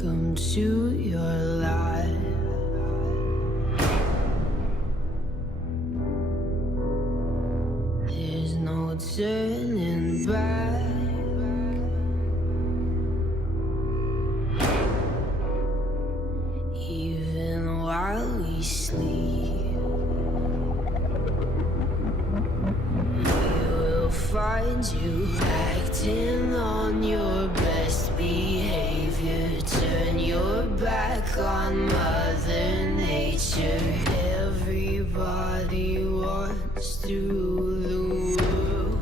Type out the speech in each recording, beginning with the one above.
come to your life. There's no turning back. Even while we sleep, we will find you acting on your best behavior. Turn your back on Mother Nature. Everybody wants to rule the world.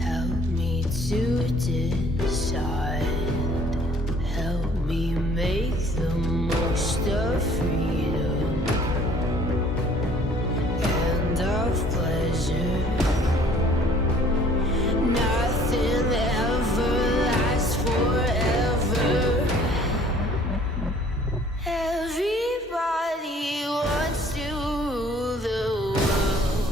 Help me to decide. Help me make the most of freedom and of pleasure. Nothing ever lasts forever. Everybody wants to rule the world.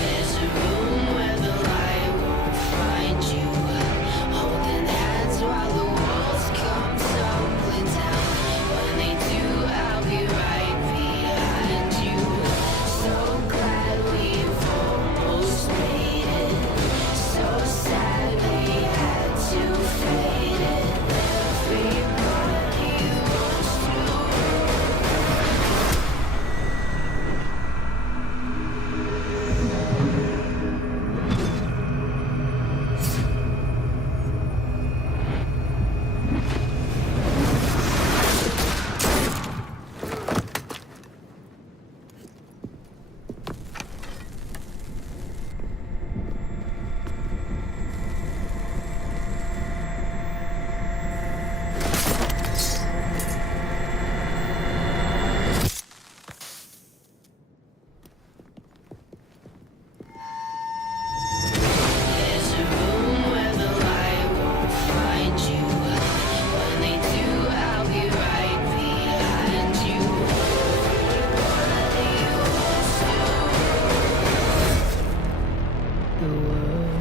There's a room where the light won't find you, holding hands while the walls come tumbling down. When they do, I'll be right behind you. So glad we've almost made it. So sad we had to fade it. Everybody wants to. There's a room where the light won't find you. When they do, I'll be right behind you. Everybody wants to. The world.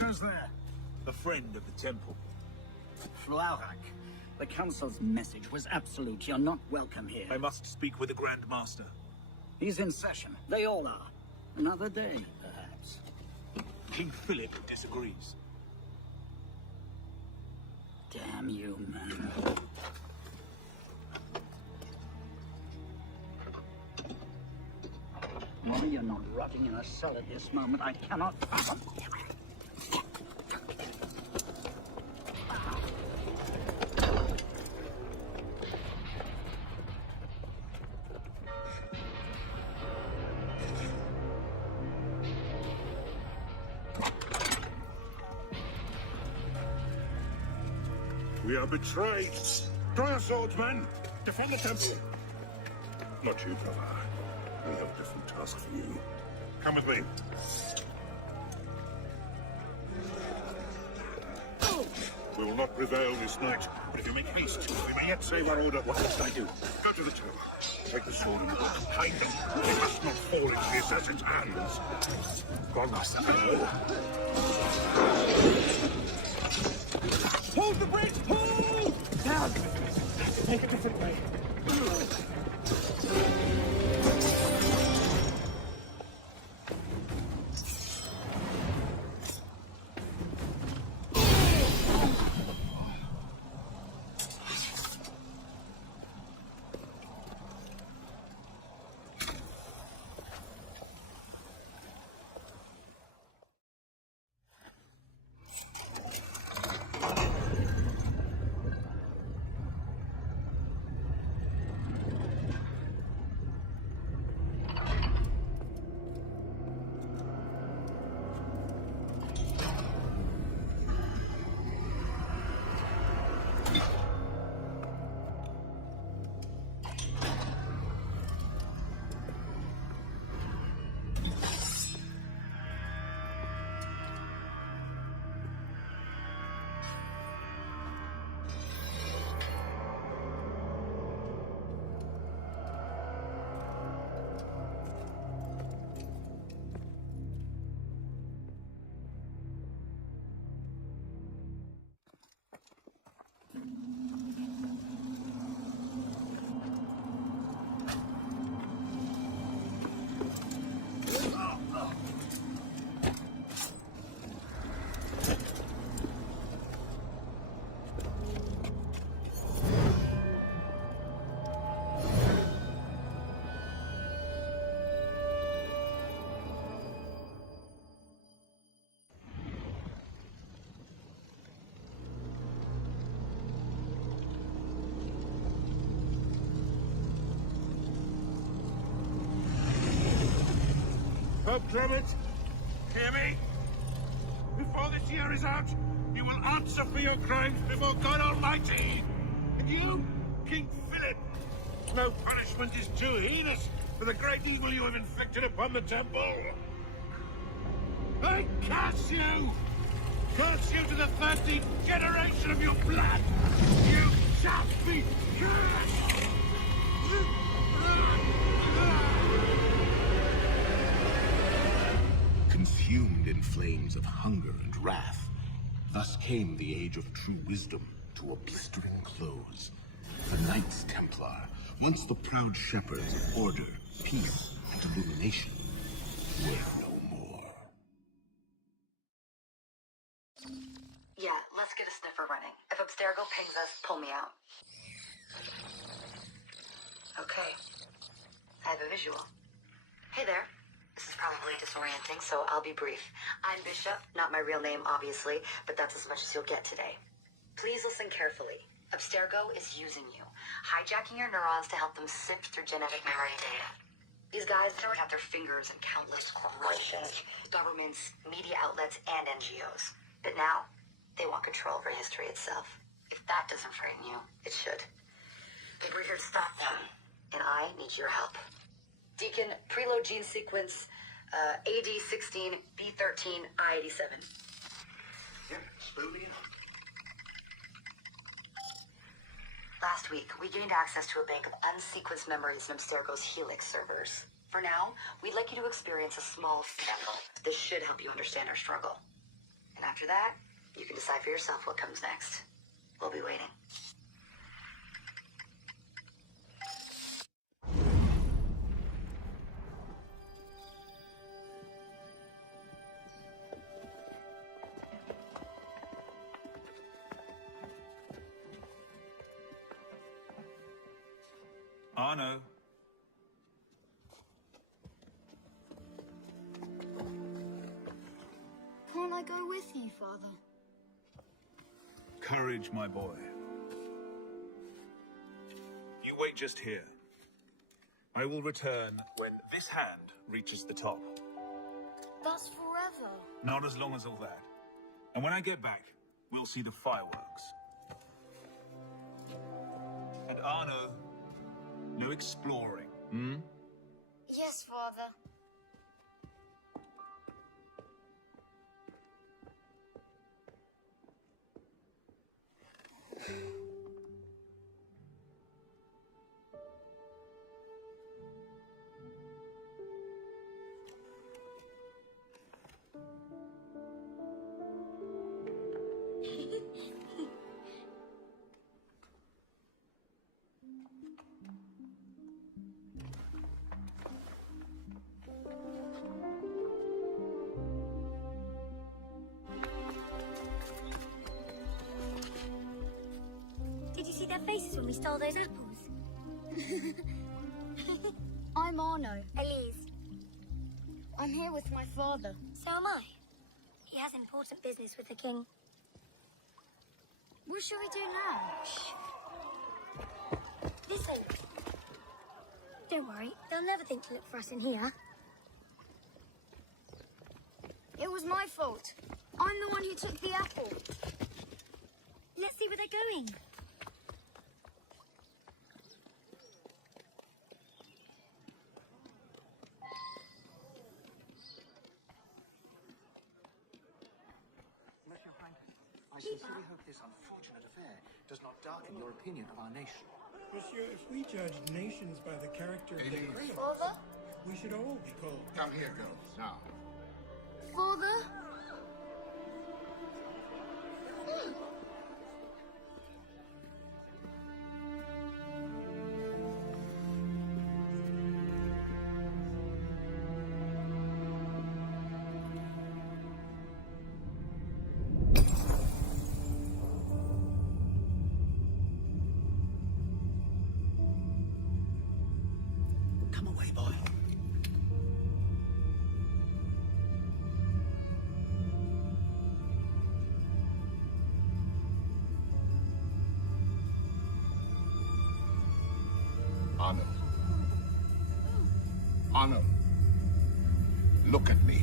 Who's there? A friend of the temple. Flaurak, the Council's message was absolute. You're not welcome here. I must speak with the Grand Master. He's in session. They all are. Another day, perhaps. King Philip disagrees. Damn you, man. Why you're not rotting in a cell at this moment, I cannot fathom. We are betrayed. Draw your swords, men. Defend the temple. Not you, brother. We have a different task for you. Come with me. We will not prevail this night, but if you make haste, we may yet save our order. What must I do? Go to the tower. Take the sword and walk. Hide them. They must not fall into the assassin's hands. God must Hold the bridge! Hold! Down! Make a different way. up, Drummond. Hear me? Before this year is out, you will answer for your crimes before God Almighty. And you, King Philip, no punishment is too heinous for the great evil you have inflicted upon the temple. I curse you! Curse you to the 13th generation of your blood! You shall be cursed! Consumed in flames of hunger and wrath, thus came the age of true wisdom to a blistering close. The Knights Templar, once the proud shepherds of order, peace, and illumination, were no more. Yeah, let's get a sniffer running. If Abstergo pings us, pull me out. Okay. I have a visual. Hey there. This is probably disorienting, so I'll be brief. I'm Bishop, not my real name, obviously, but that's as much as you'll get today. Please listen carefully. Abstergo is using you, hijacking your neurons to help them sift through genetic memory data. These guys have their fingers in countless corporations, governments, media outlets, and NGOs. But now, they want control over history itself. If that doesn't frighten you, it should. But we're here to stop them, and I need your help. Deacon, preload gene sequence, AD16, B13, I87. Yeah, slowly in. Last week, we gained access to a bank of unsequenced memories in Abstergo's Helix servers. For now, we'd like you to experience a small sample. This should help you understand our struggle. And after that, you can decide for yourself what comes next. We'll be waiting. Arno. Can't I go with you, Father? Courage, my boy. You wait just here. I will return when this hand reaches the top. That's forever. Not as long as all that. And when I get back, we'll see the fireworks. And Arno, no exploring, hmm? Yes, Father. Did you see their faces when we stole those apples? I'm Arno. Elise. I'm here with my father. So am I. He has important business with the king. What shall we do now? Listen. Don't worry, they'll never think to look for us in here. It was my fault. I'm the one who took the apple. Let's see where they're going. Your Highness, I sincerely hope this unfortunate affair does not darken your opinion of our nation. Monsieur, if we judged nations by the character of their criminals, Father? we should all be called. Come here, girls, now. Father? Come away, boy. Arno. Arno. Look at me.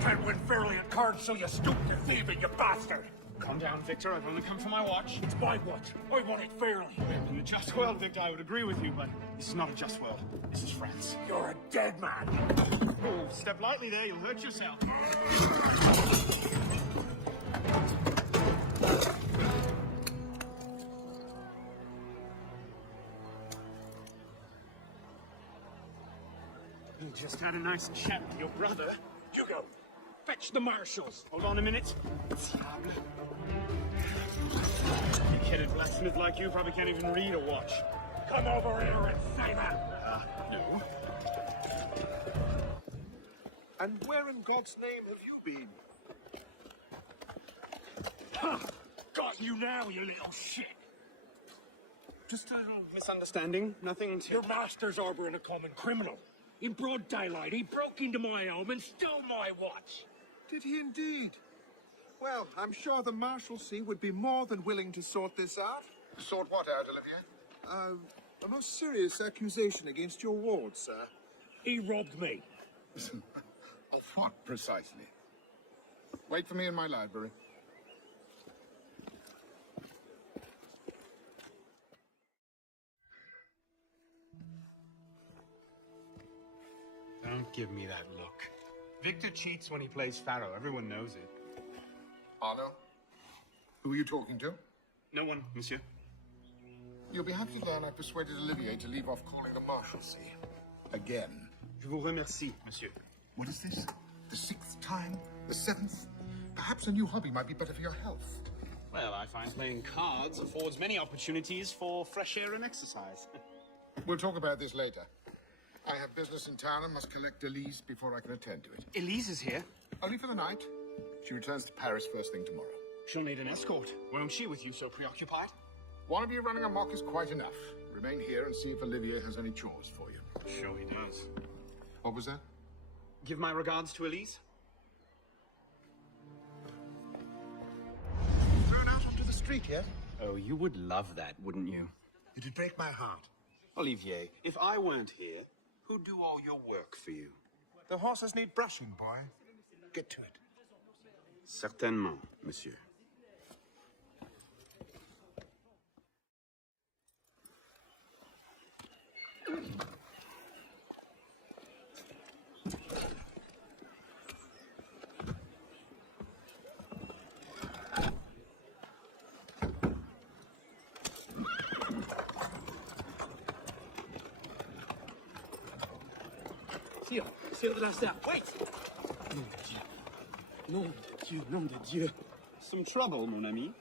Can't win fairly at cards, so you stoop to thieving, you bastard! Calm down, Victor. I've only come for my watch. It's my watch. I want it fairly. In a just world, Victor, I would agree with you, but this is not a just world. This is France. You're a dead man. Oh, step lightly there. You'll hurt yourself. You just had a nice chat with your brother. Hugo, fetch the marshals. Hold on a minute. Kid blacksmith like you probably can't even read a watch. Come over here and say that. No. And where in God's name have you been? Huh. Got you now, you little shit. Just a little misunderstanding. Nothing to... Your master's harboring a common criminal. In broad daylight, he broke into my home and stole my watch. Did he indeed? Well, I'm sure the Marshalsea would be more than willing to sort this out. Sort what out, Olivier? A most serious accusation against your ward, sir. He robbed me. Of what, precisely? Wait for me in my library. Don't give me that look. Victor cheats when he plays Pharaoh. Everyone knows it. Arno? Who are you talking to? No one, monsieur. You'll be happy to learn I persuaded Olivier to leave off calling the Marshalsea. Again. Je vous remercie, monsieur. What is this? The 6th time? The 7th? Perhaps a new hobby might be better for your health. Well, I find playing cards affords many opportunities for fresh air and exercise. We'll talk about this later. I have business in town and must collect Elise before I can attend to it. Elise is here. Only for the night. She returns to Paris first thing tomorrow. She'll need an escort, won't she, with you so preoccupied? One of you running amok is quite enough. Remain here and see if Olivier has any chores for you. Sure he does. What was that? Give my regards to Elise. Thrown out onto the street, yeah? Oh, you would love that, wouldn't you? It'd break my heart. Olivier, if I weren't here, who'd do all your work for you? The horses need brushing, boy. Get to it. Certainement, monsieur. Sire de la Serre, wait! Nom de Dieu, nom de Dieu. Some trouble, mon ami?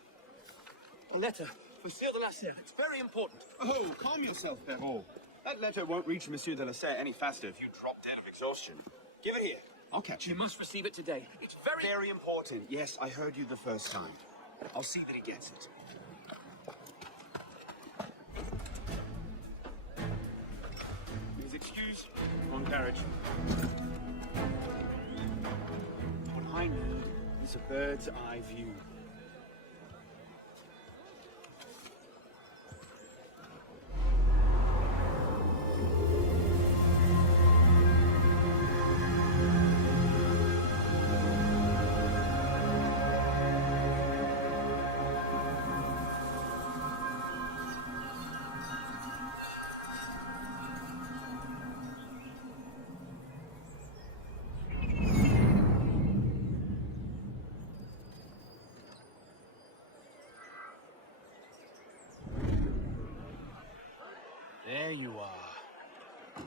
A letter for Sire de la Serre. It's very important. Oh, calm yourself, Perrault. That letter won't reach Monsieur de la Serre any faster if you drop dead of exhaustion. Give it here. I'll catch You you. must receive it today. It's Very important. Yes, I heard you the first time. I'll see that he gets it. Please excuse. On carriage. What I need is a bird's eye view. There you are.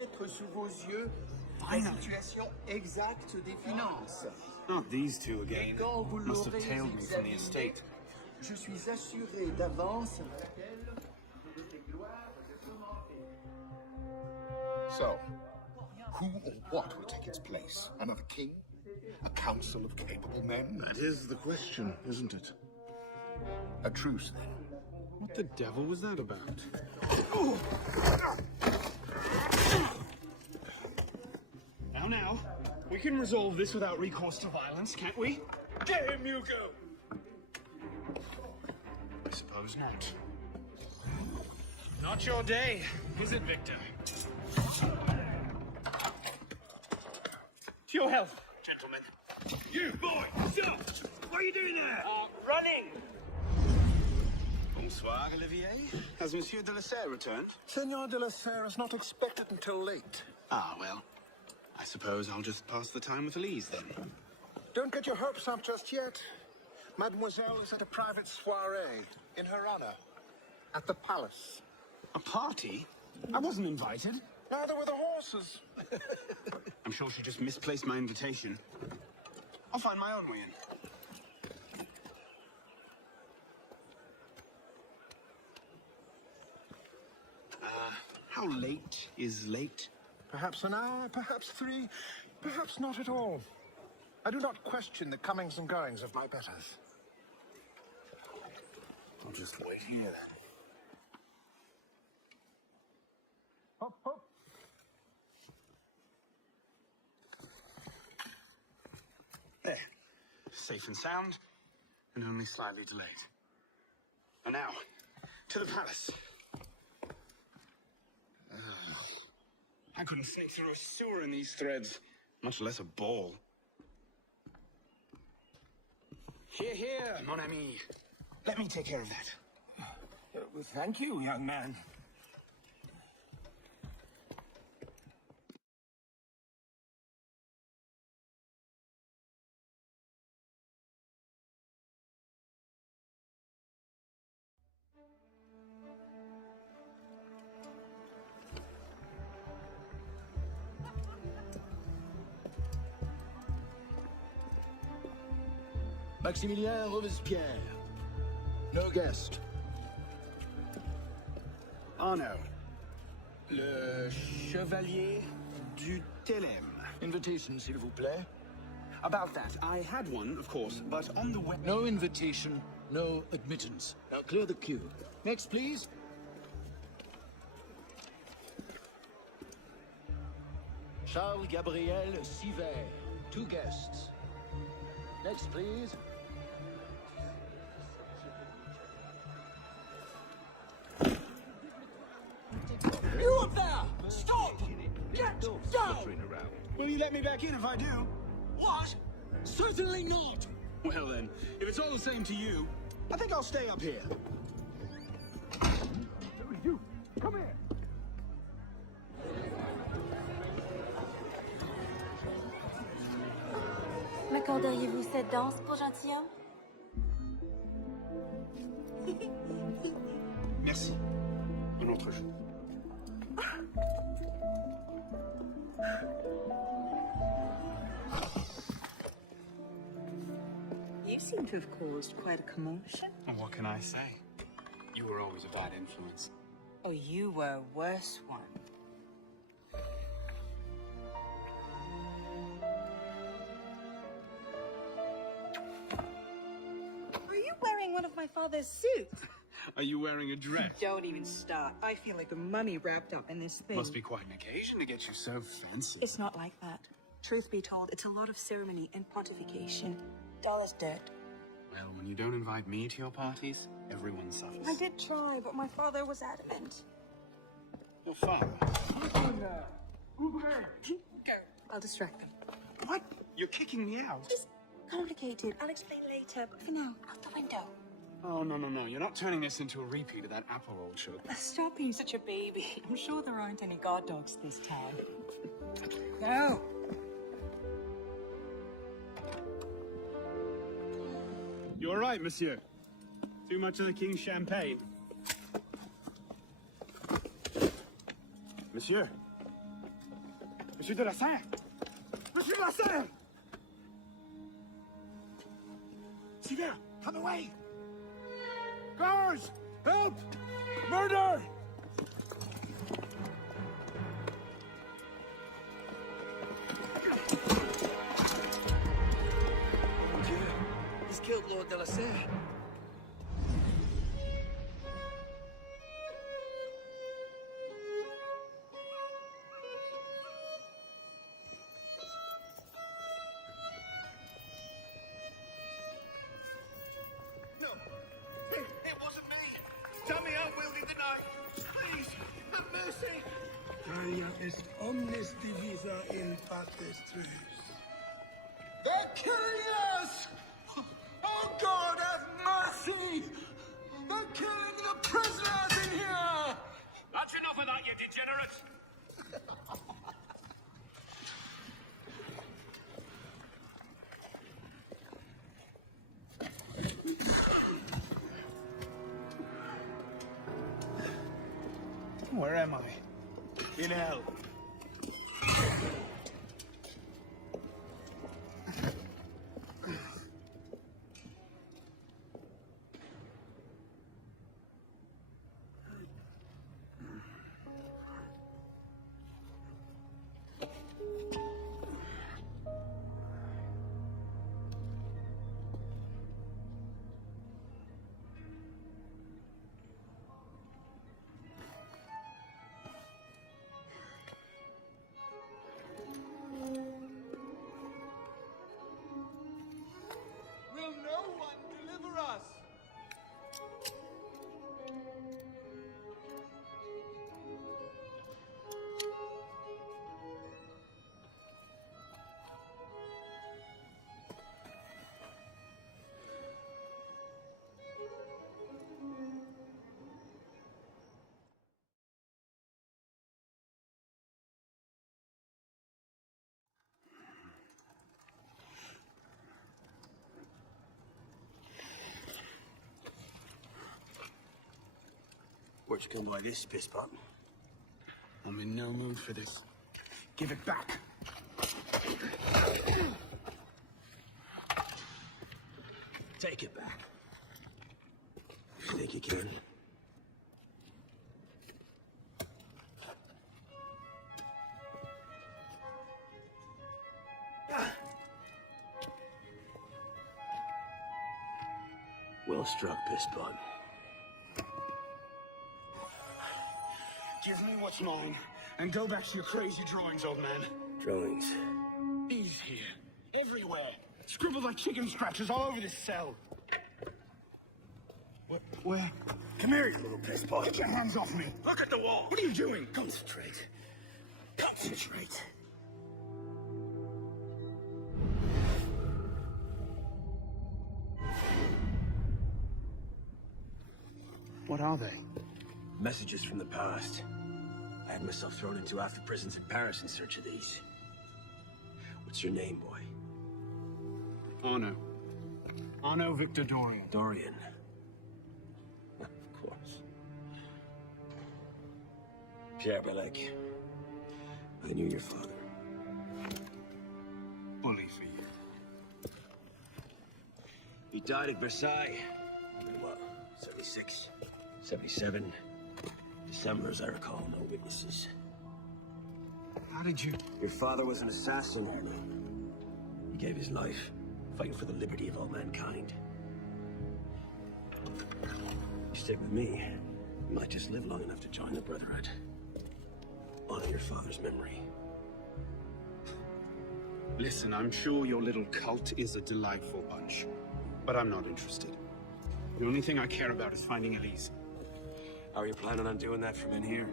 Être sous vos yeux la situation exacte des finances. Not these two again. Quand vous Must have l'aurez tailed me from the examiné, estate. je suis assuré d'avance laquelle vous aurez gloire de commenter. So, who or what will take its place? Another king? A council of capable men? That is the question, isn't it? A truce, then. What the devil was that about? Now, we can resolve this without recourse to violence, can't we? Get him, Hugo! I suppose not. Not your day, is it, Victor? To your health, gentlemen. You, boy! Stop! What are you doing there? Running! Bonsoir, Olivier. Has Monsieur de la Serre returned? Senor de la Serre is not expected until late. Ah, well, I suppose I'll just pass the time with Elise, then. Don't get your hopes up just yet. Mademoiselle is at a private soiree in her honor at the palace. A party? I wasn't invited. Neither were the horses. I'm sure she just misplaced my invitation. I'll find my own way in. How late is late? Perhaps an hour, perhaps 3, perhaps not at all. I do not question the comings and goings of my betters. I'll just wait here. Hop, hop. There. Safe and sound, and only slightly delayed. And now, to the palace. I couldn't sneak through a sewer in these threads, much less a ball. Here, here, mon ami. Let me take care of that. Well, thank you, young man. Maximilien Robespierre. No guest. Arno. Le Chevalier du Télème. Invitation, s'il vous plaît. About that, I had one, of course, but on the way... No invitation, no admittance. Now clear the queue. Next, please. Charles Gabriel Sivert. 2 guests. Next, please. You up there! Stop! Get down! Will you let me back in if I do? What? Certainly not! Well then, if it's all the same to you, I think I'll stay up here. You, come here. M'accorderiez-vous cette danse pour gentilhomme? Merci. Un autre jour. You seem to have caused quite a commotion. And what can I say? You were always a bad influence. Oh, you were a worse one. Are you wearing one of my father's suits? Are you wearing a dress? Don't even start. I feel like the money wrapped up in this thing. Must be quite an occasion to get you so fancy. It's not like that. Truth be told, it's a lot of ceremony and pontification. Dollars dirt. Well, when you don't invite me to your parties, everyone suffers. I did try, but my father was adamant. Your father? Go. I'll distract them. What? You're kicking me out? It's complicated. I'll explain later, but for now, out the window. Oh, no, no, no. You're not turning this into a repeat of that apple roll show. Stop being such a baby. I'm sure there aren't any guard dogs this time. No. You all right, monsieur? Too much of the king's champagne? Monsieur? Monsieur de la Serre? Monsieur de la Serre! See there! Come away! Guards! Help! Murder! est omnis divisa in partes tres. They're killing us! Oh God, have mercy! They're killing the prisoners in here! That's enough of that, you degenerates! Where am I? In hell. Will no one deliver us? Where'd you come by this, piss pot? I'm in no mood for this. Give it back. Take it back. You think you can? Well struck, piss pot. Give me what's mine, and go back to your crazy drawings, old man. Drawings. These here. Everywhere. Scribbled like chicken scratches all over this cell. Where? Come here, you little piss pot. Get your hands off me. Look at the wall. What are you doing? Concentrate. Concentrate. What are they? Messages from the past. I had myself thrown into half the prisons in Paris in search of these. What's your name, boy? Arno. Arno Victor Dorian. Dorian. Of course. Pierre Belec. I knew your father. Bully for you. He died at Versailles. In what? 76? 77? December, as I recall, no witnesses. How did you... Your father was an assassin, Arno. He gave his life, fighting for the liberty of all mankind. You stick with me, you might just live long enough to join the Brotherhood. Honor your father's memory. Listen, I'm sure your little cult is a delightful bunch, but I'm not interested. The only thing I care about is finding Elise. How are you planning on doing that from in here?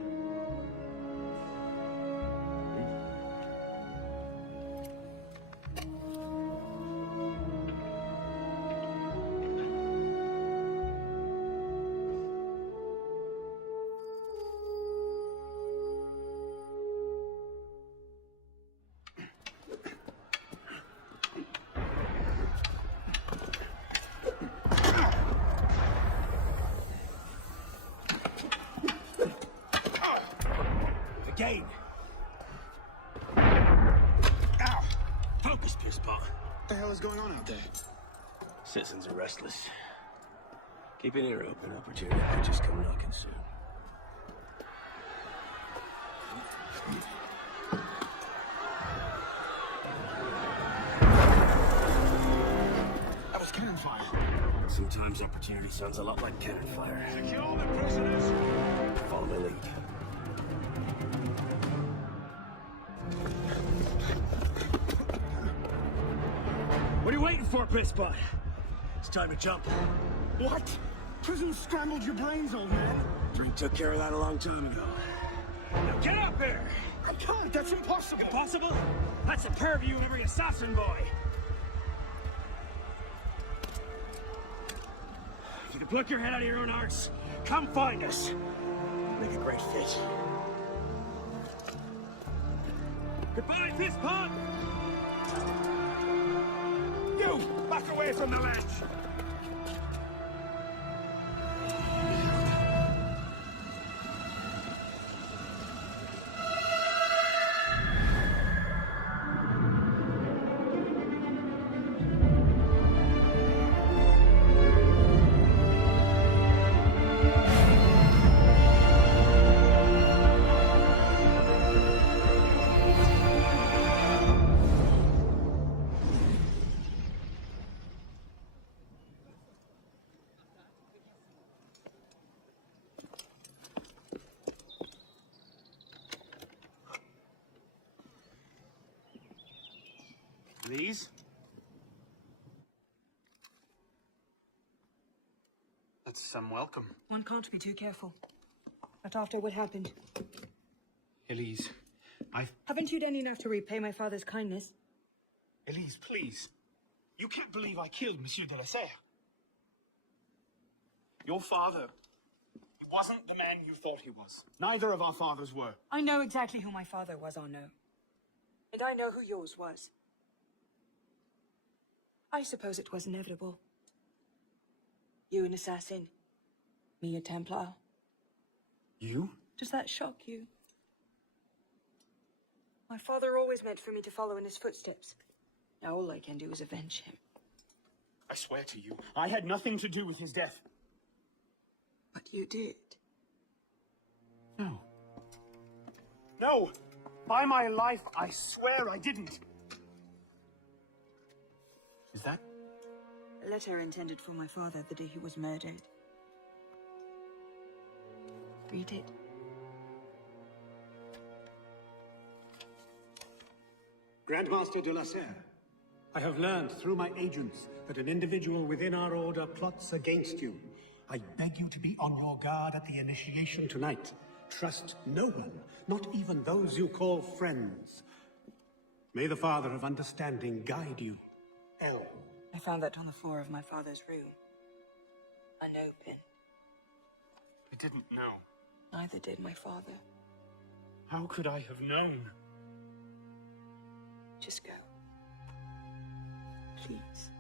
Again! Ow! Focus, piss pot. What the hell is going on out there? Citizens are restless. Keep an ear open. Opportunity might just come knocking soon. That was cannon fire. Sometimes opportunity sounds a lot like cannon fire. Secure the prisoners! Follow my lead. What are you waiting for, piss pot? It's time to jump. What? Prison scrambled your brains, old man. Drink took care of that a long time ago. Now get up here! I'm That's impossible. Impossible? That's the purview of every assassin boy. If you can pluck your head out of your own arse, come find us. Make a great fit. Goodbye, fist pump! You! Back away from the ledge! These? That's some welcome. One can't be too careful. Not after what happened. Elise, Haven't you done enough to repay my father's kindness? Elise, please. You can't believe I killed Monsieur de la Serre. Your father, he wasn't the man you thought he was. Neither of our fathers were. I know exactly who my father was, Arnaud. And I know who yours was. I suppose it was inevitable. You an assassin, me a Templar. You? Does that shock you? My father always meant for me to follow in his footsteps. Now all I can do is avenge him. I swear to you, I had nothing to do with his death. But you did. No. No! By my life, I swear I didn't. Is that? A letter intended for my father the day he was murdered. Read it. Grandmaster de la Serre, I have learned through my agents that an individual within our order plots against you. I beg you to be on your guard at the initiation tonight. Trust no one, not even those you call friends. May the Father of Understanding guide you. L. I found that on the floor of my father's room. Unopened. I didn't know. Neither did my father. How could I have known? Just go. Please.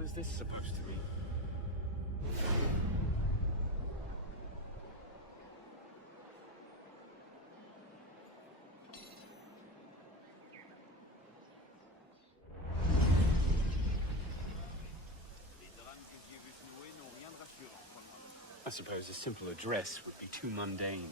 What is this supposed to be? I suppose a simple address would be too mundane.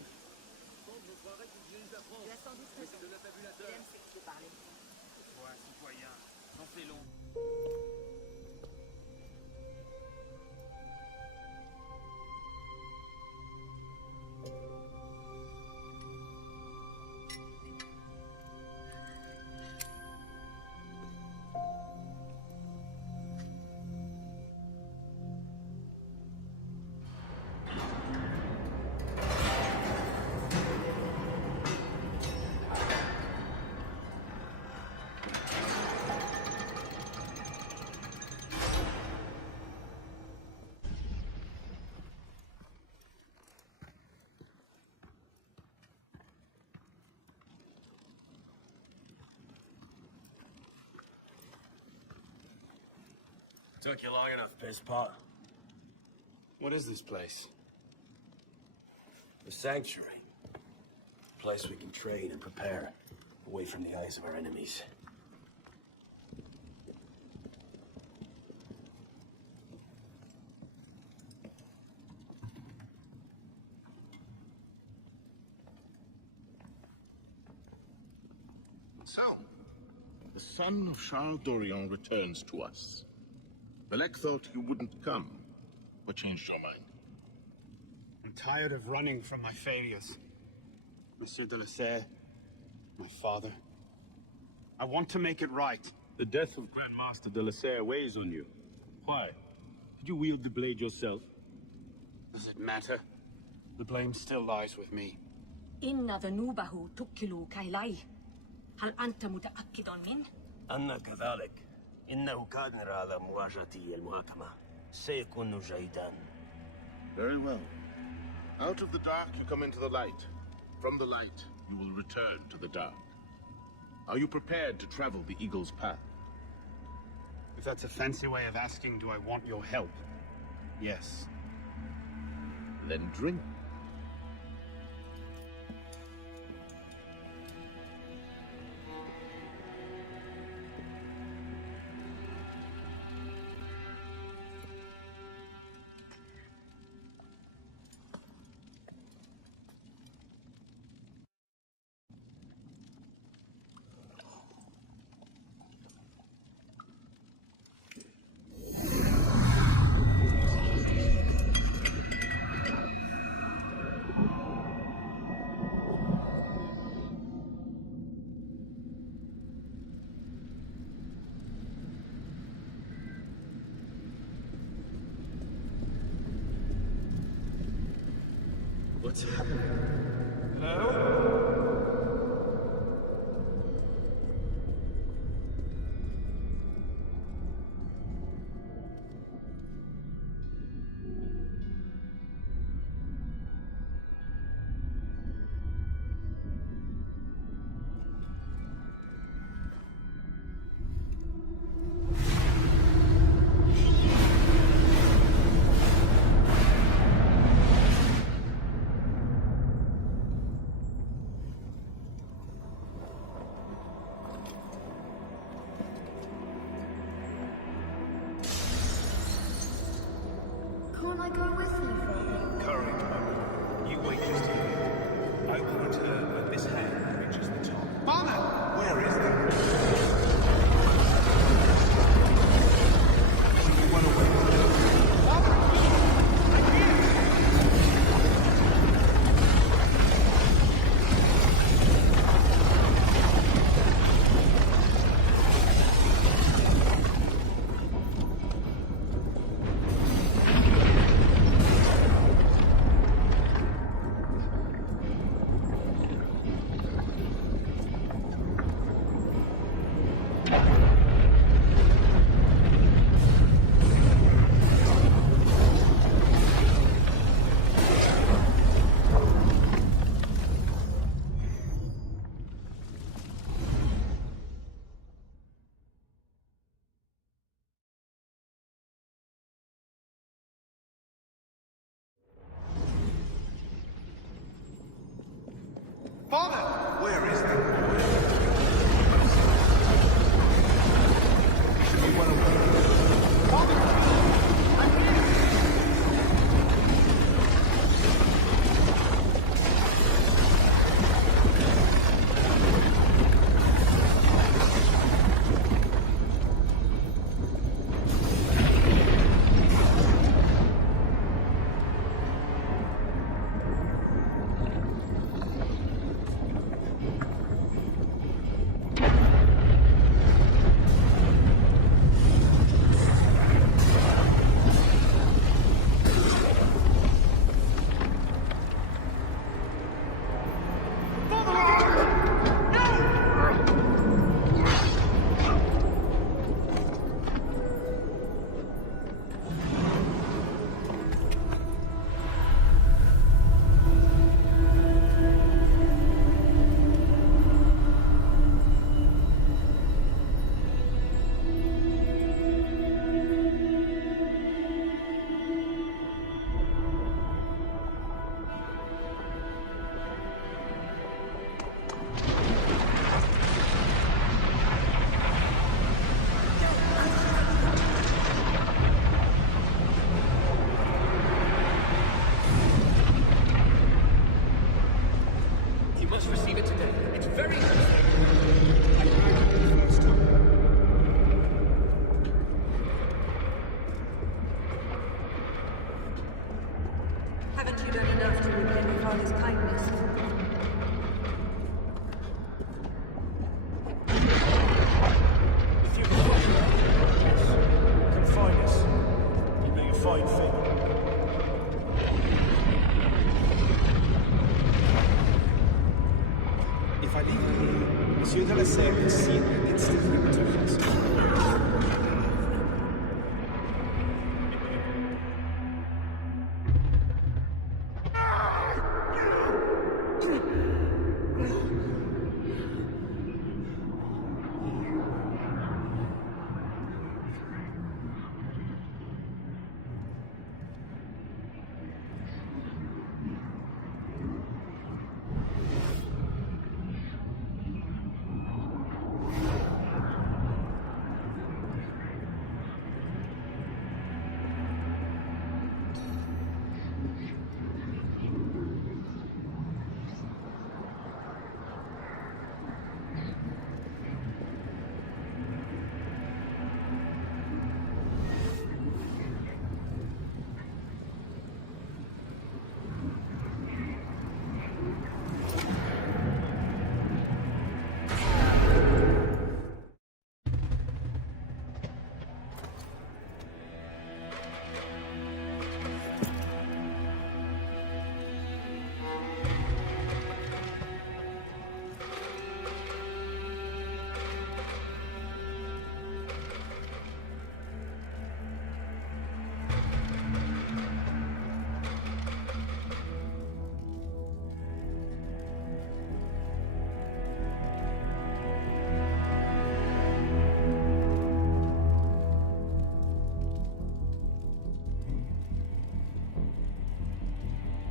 Took you long enough, pisspot. What is this place? The Sanctuary. A place we can train and prepare, away from the eyes of our enemies. So, the son of Charles Dorion returns to us. Belek thought you wouldn't come. What changed your mind? I'm tired of running from my failures. Monsieur de la Serre, my father. I want to make it right. The death of Grand Master de la Serre weighs on you. Why? Did you wield the blade yourself? Does it matter? The blame still lies with me. إن ذنوبه تكل كإليه. هل أنت متأكد من؟ أنا كذلك. إنه قادر على مواجهة المحاكمة. سيكون جيدا. Very well. Out of the dark, you come into the light. From the light, you will return to the dark. Are you prepared to travel the Eagle's path? If that's a fancy way of asking, do I want your help? Yes. Then drink. What's happening? Can't I go with you, Father? Courage, Mother. You wait just here. I will return when this hand reaches the top. Father! Where is that? Run away. Father! Where is that boy? You run away. Father! I'm here! de la Serre could see it and instantly protect us.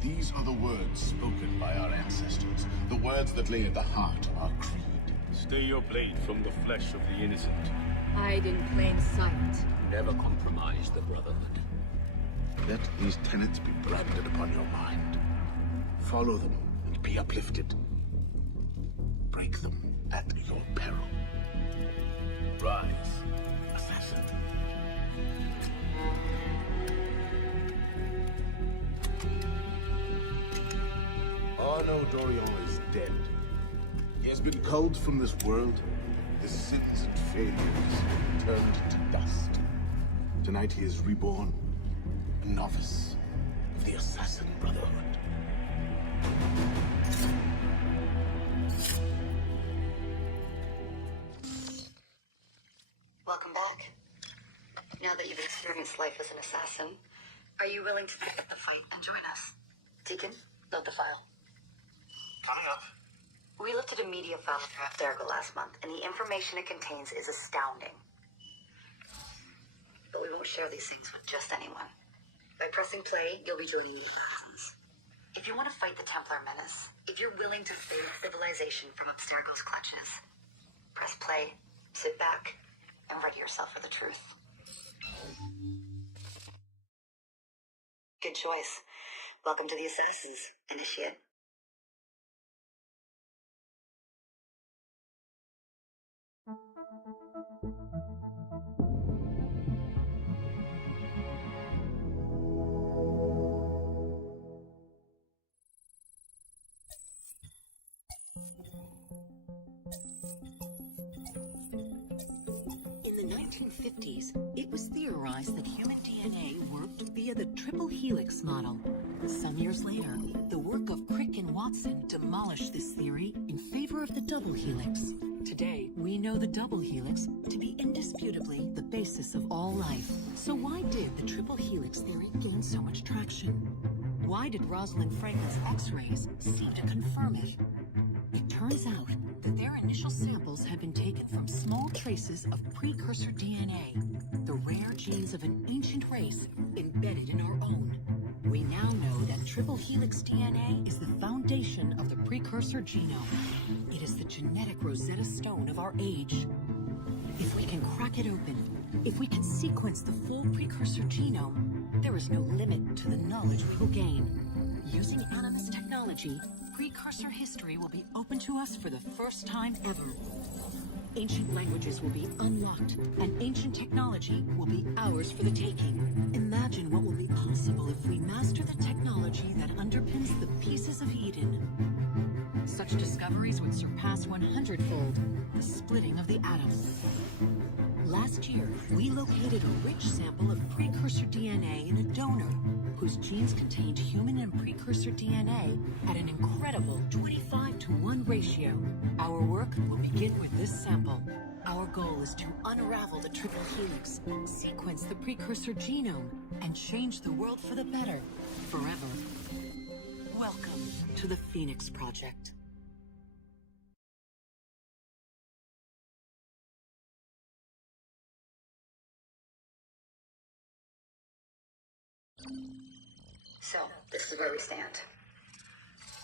These are the words spoken by our ancestors, the words that lay at the heart of our creed. Stay your blade from the flesh of the innocent. Hide in plain sight. Never compromise the Brotherhood. Let these tenets be branded upon your mind. Follow them and be uplifted. Break them at your peril. Rise, assassin. Arnaud Dorian is dead. He has been culled from this world. His sins and failures turned to dust. Tonight he is reborn, a novice of the Assassin Brotherhood. Welcome back. Now that you've experienced life as an assassin, are you willing to pick up the fight and join us? Deacon, load the file. Coming up. We lifted a media file through Abstergo last month, and the information it contains is astounding. But we won't share these things with just anyone. By pressing play, you'll be joining the assassins. If you want to fight the Templar menace, if you're willing to save civilization from Abstergo's clutches, press play, sit back, and ready yourself for the truth. Good choice. Welcome to the Assassins, Initiate. In the 1950s, it was theorized that human DNA worked via the triple helix model. Some years later, the work of Crick and Watson demolished this theory in favor of the double helix. Today, we know the double helix to be indisputably the basis of all life. So why did the triple helix theory gain so much traction? Why did Rosalind Franklin's X-rays seem to confirm it? It turns out that their initial samples had been taken from small traces of precursor DNA, the rare genes of an ancient race embedded in our own. We now know that triple helix DNA is the foundation of the precursor genome. It is the genetic Rosetta Stone of our age. If we can crack it open, if we can sequence the full precursor genome, there is no limit to the knowledge we will gain. Using Animus technology, precursor history will be open to us for the first time ever. Ancient languages will be unlocked, and ancient technology will be ours for the taking. Imagine what will be possible if we master the technology that underpins the pieces of Eden. Such discoveries would surpass 100-fold the splitting of the atom. Last Last year, we located a rich sample of precursor DNA in a donor whose genes contained human and precursor DNA at an incredible 25-to-1 ratio. Our work will begin with this sample. Our goal is to unravel the triple helix, sequence the precursor genome, and change the world for the better, forever. Welcome to the Phoenix Project. So, this is where we stand.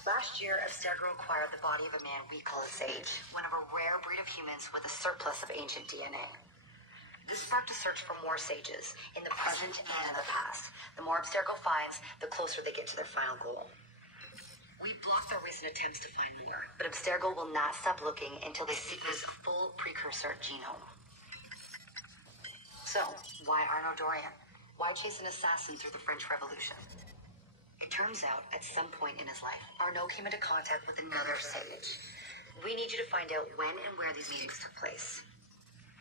Last year, Abstergo acquired the body of a man we call a sage, one of a rare breed of humans with a surplus of ancient DNA. This sparked a search for more sages, in the present and in the past. The more Abstergo finds, the closer they get to their final goal. We blocked their recent attempts to find more, but Abstergo will not stop looking until they sequence a full precursor genome. So, why Arno Dorian? Why chase an assassin through the French Revolution? It turns out, at some point in his life, Arno came into contact with another sage. We need you to find out when and where these meetings took place.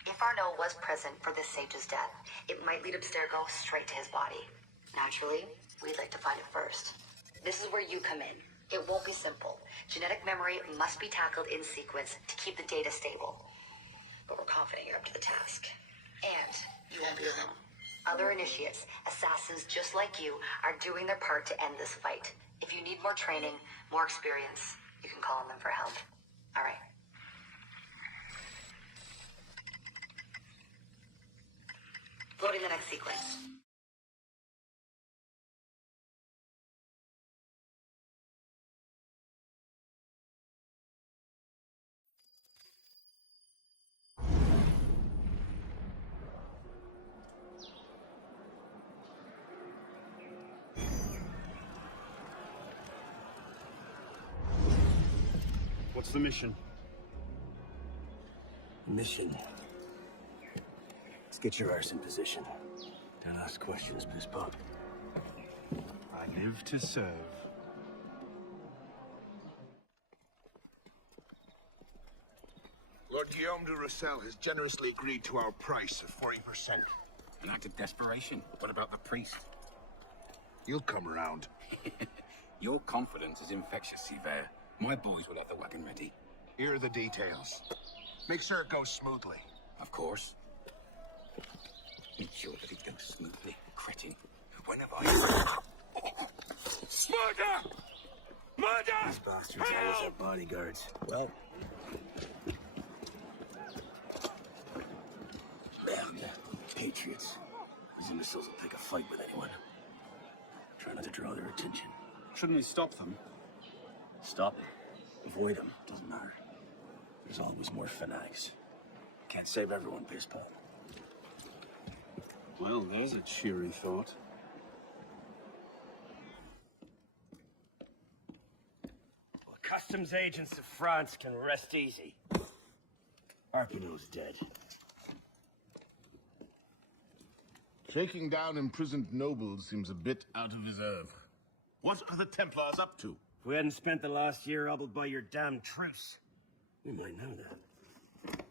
If Arno was present for this sage's death, it might lead Abstergo straight to his body. Naturally, we'd like to find it first. This is where you come in. It won't be simple. Genetic memory must be tackled in sequence to keep the data stable. But we're confident you're up to the task. And you won't be alone. Other initiates, assassins just like you, are doing their part to end this fight. If you need more training, more experience, you can call on them for help. All right. Loading the next sequence. What's the mission? Mission. Let's get your arse in position. Don't ask questions, Piss-Pop. I live to serve. Lord Guillaume de Roussel has generously agreed to our price of 40%. An act of desperation. What about the priest? You'll come around. Your confidence is infectious, Sivert. My boys will have the wagon ready. Here are the details. Make sure it goes smoothly. Of course. Make sure that it goes smoothly, cretin. When have I... Murder! Murder! These bastards always have bodyguards. Well... Patriots. These imbeciles will pick a fight with anyone. Try not to draw their attention. Shouldn't we stop them? Stop it. Avoid them. Doesn't matter. There's always more fanatics. Can't save everyone, Piss-Pop. Well, there's a cheery thought. Well, customs agents of France can rest easy. Arpinot's dead. Taking down imprisoned nobles seems a bit out of reserve. What are the Templars up to? If we hadn't spent the last year hobbled by your damn truce, we might know that.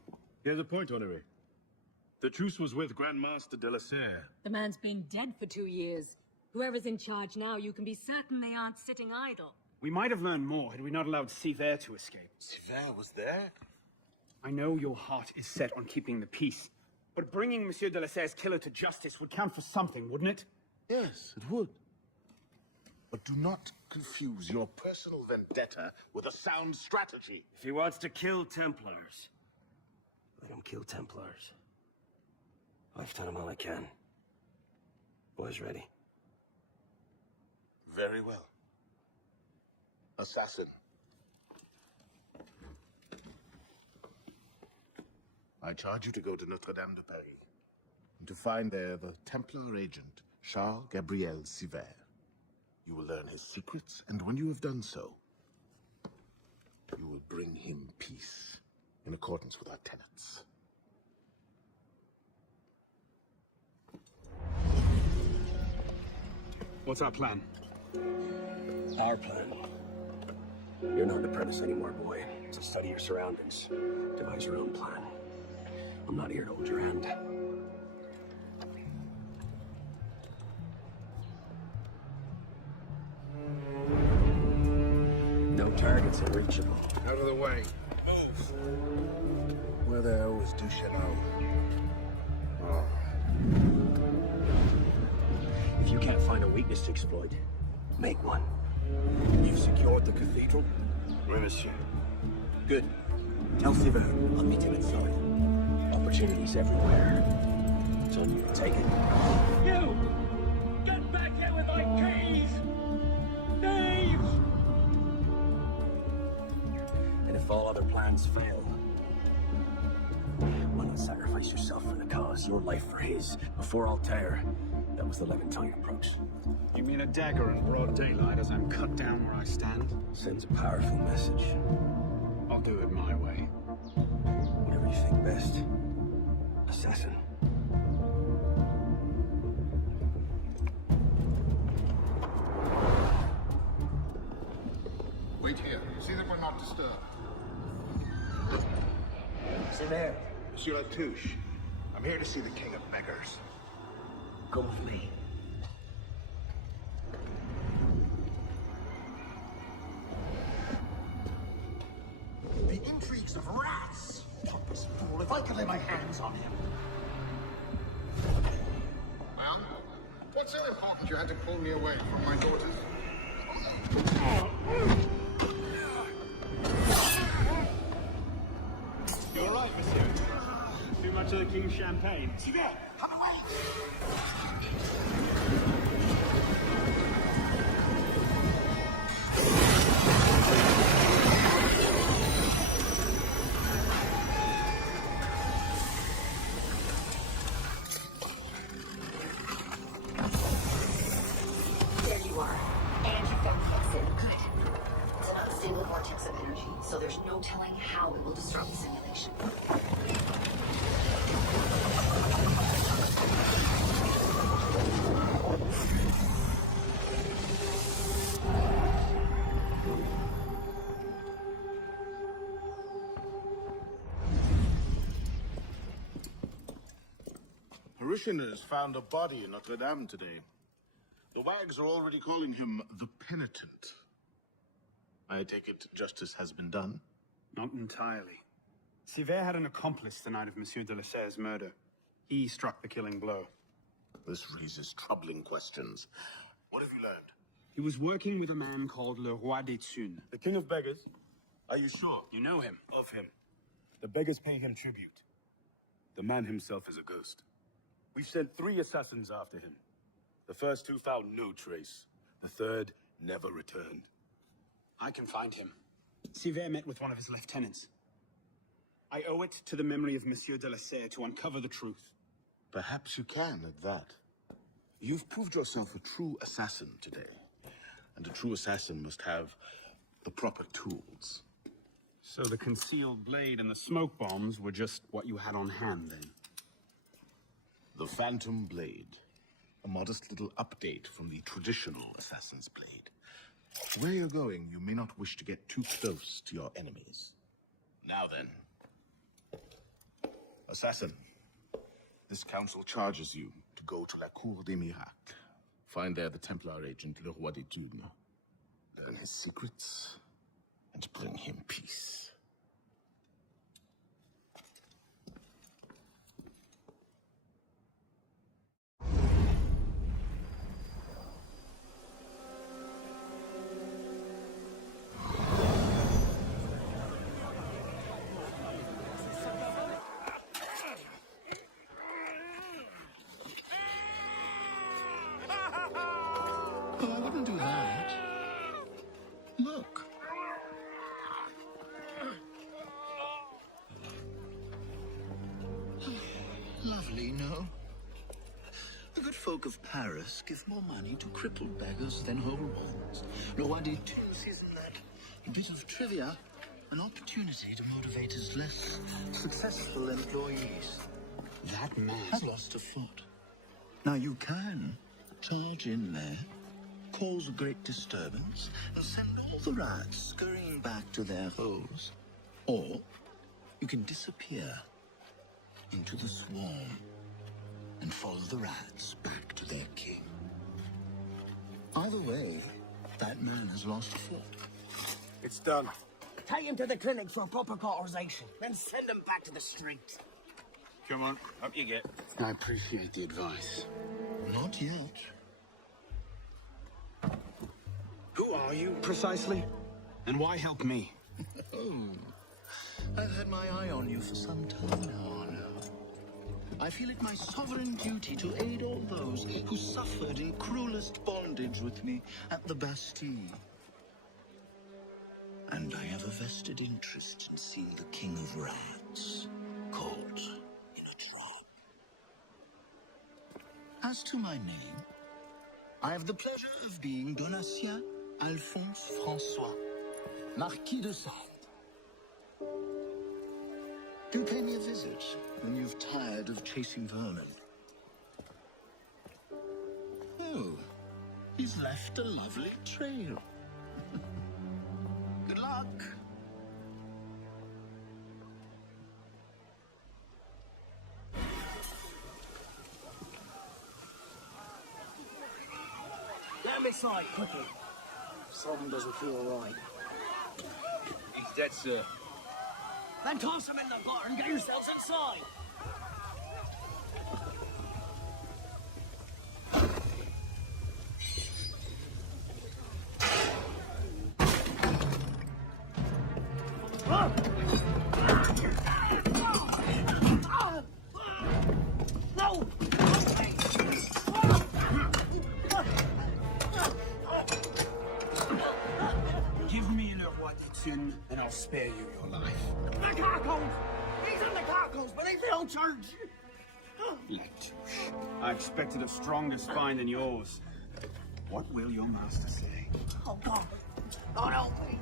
He has a point, Honoré. The truce was with Grand Master de la Serre. The man's been dead for 2 years. Whoever's in charge now, you can be certain they aren't sitting idle. We might have learned more had we not allowed Sivert to escape. Sivert was there? I know your heart is set on keeping the peace, but bringing Monsieur de la Serre's killer to justice would count for something, wouldn't it? Yes, it would. But do not confuse your personal vendetta with a sound strategy. If he wants to kill Templars, let him kill Templars. I've done all I can. Boys ready? Very well. Assassin. I charge you to go to Notre-Dame de Paris and to find there the Templar agent, Charles Gabriel Sivert. You will learn his secrets, and when you have done so, you will bring him peace in accordance with our tenets. What's our plan? Our plan? You're not an apprentice anymore, boy. So study your surroundings. Devise your own plan. I'm not here to hold your hand. unreachable. Out of the way. Where the hell was Duchesneau? Oh. If you can't find a weakness to exploit, make one. You've secured the cathedral? Oui, monsieur. Good. Tell Sivert I'll meet him inside. Opportunities everywhere. It's on you to take it. You! Get back here with my keys! Thieves! And if all other plans fail, why not sacrifice yourself for the cause, your life for his? Before Altair, that was the Levantine approach. You mean a dagger in broad daylight as I'm cut down where I stand? Sends a powerful message. I'll do it my way. Whatever you think best. Assassin. Wait here. See that we're not disturbed. Sivert. Monsieur Latouche, I'm here to see the King of Beggars. Come with me. The intrigues of rats! Pompous fool, if I could lay my hands on him. Well, what's so important you had to pull me away from my daughters? You're all right, monsieur. Too much of the King's champagne. See there! Come away! There you are. And you found the exit. Good. It's an unstable vortex of energy, so there's no telling how it will disrupt the simulation. Parishioners found a body in Notre Dame today. The wags are already calling him the Penitent. I take it justice has been done? Not entirely. Sivert had an accomplice the night of Monsieur de la Serre's murder. He struck the killing blow. This raises troubling questions. What have you learned? He was working with a man called Le Roi des Thunes. The King of Beggars? Are you sure? You know him? Of him. The beggars pay him tribute. The man himself is a ghost. We've sent 3 assassins after him. The first 2 found no trace. The third never returned. I can find him. Sivert met with one of his lieutenants. I owe it to the memory of Monsieur de la Serre to uncover the truth. Perhaps you can at that. You've proved yourself a true assassin today. And a true assassin must have the proper tools. So the concealed blade and the smoke bombs were just what you had on hand then? The Phantom Blade. A modest little update from the traditional assassin's blade. Where you're going, you may not wish to get too close to your enemies. Now then. Assassin, this council charges you to go to La Cour des Miracles. Find there the Templar agent Le Roi des Thunes. Learn his secrets and bring him peace. Oh, I wouldn't do that. Look. Lovely, no? The good folk of Paris give more money to crippled beggars than whole ones. Le Roi des Thunes sees in that a bit of trivia, an opportunity to motivate his less successful employees. That man has lost a foot. Now you can charge in there, cause a great disturbance, and send all the rats scurrying back to their holes. Or you can disappear into the swarm and follow the rats back to their king. Either way, that man has lost a foot. It's done. Take him to the clinic for proper cauterization, then send him back to the street. Come on, up you get. I appreciate the advice. Not yet. Who are you, precisely? And why help me? Oh, I've had my eye on you for some time now, Arno. I feel it my sovereign duty to aid all those who suffered in cruelest bondage with me at the Bastille. And I have a vested interest in seeing the King of Rats caught in a trap. As to my name, I have the pleasure of being Donatien Alphonse François, Marquis de Sade. Do pay me a visit when you've tired of chasing vermin. Oh, he's left a lovely trail. Good luck. Let him inside, quickly. Something doesn't feel right. He's dead, sir. Then toss him in the bar and get yourselves inside. No! Give me Le Roi d'Etune, and I'll spare you your life. The carcos! He's in the carcos, but they don't charge. Latouche, I expected a stronger spine than yours. What will your master say? Oh, God. God help me.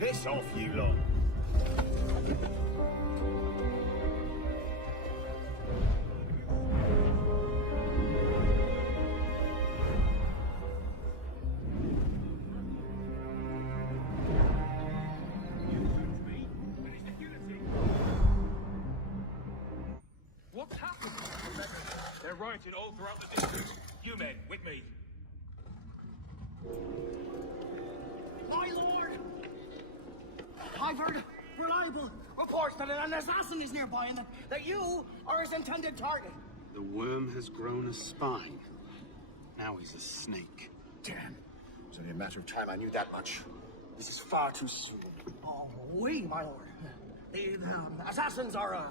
Piss off, you lot. What's happened? They're rioting all throughout the district. You men, with me. My lord! I've heard reliable reports that an assassin is nearby and that you are his intended target. The worm has grown a spine. Now he's a snake. Damn. It's only a matter of time I knew that much. This is far too soon. Oh, we, my lord. The assassins are,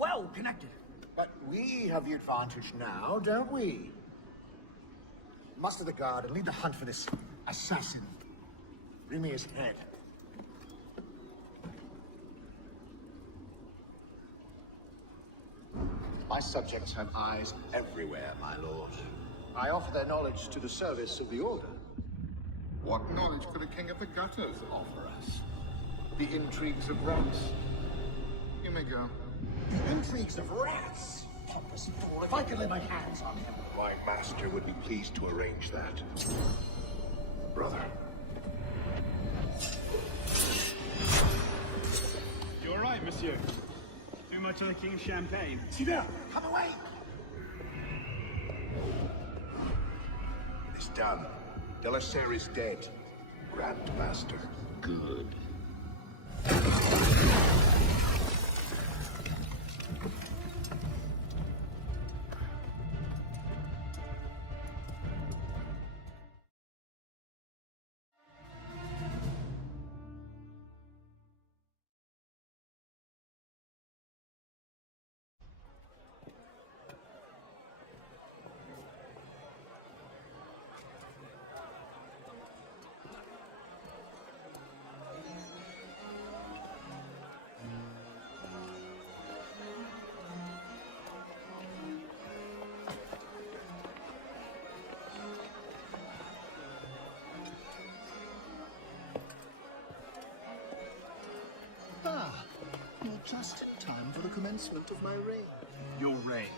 well connected. But we have the advantage now, don't we? Muster the guard and lead the hunt for this assassin. Bring me his head. My subjects have eyes everywhere, my lord. I offer their knowledge to the service of the Order. What knowledge could a king of the gutters offer us? The intrigues of rats. You may go. The intrigues of rats? Pompous fool, if I could lay my hands on him. My master would be pleased to arrange that. Brother. You all right, monsieur? Too much of the king's champagne? See there, come away! It is done. Delaserre is dead. Grand Master. Good. Ah, you're just in time for the commencement of my reign. Your reign?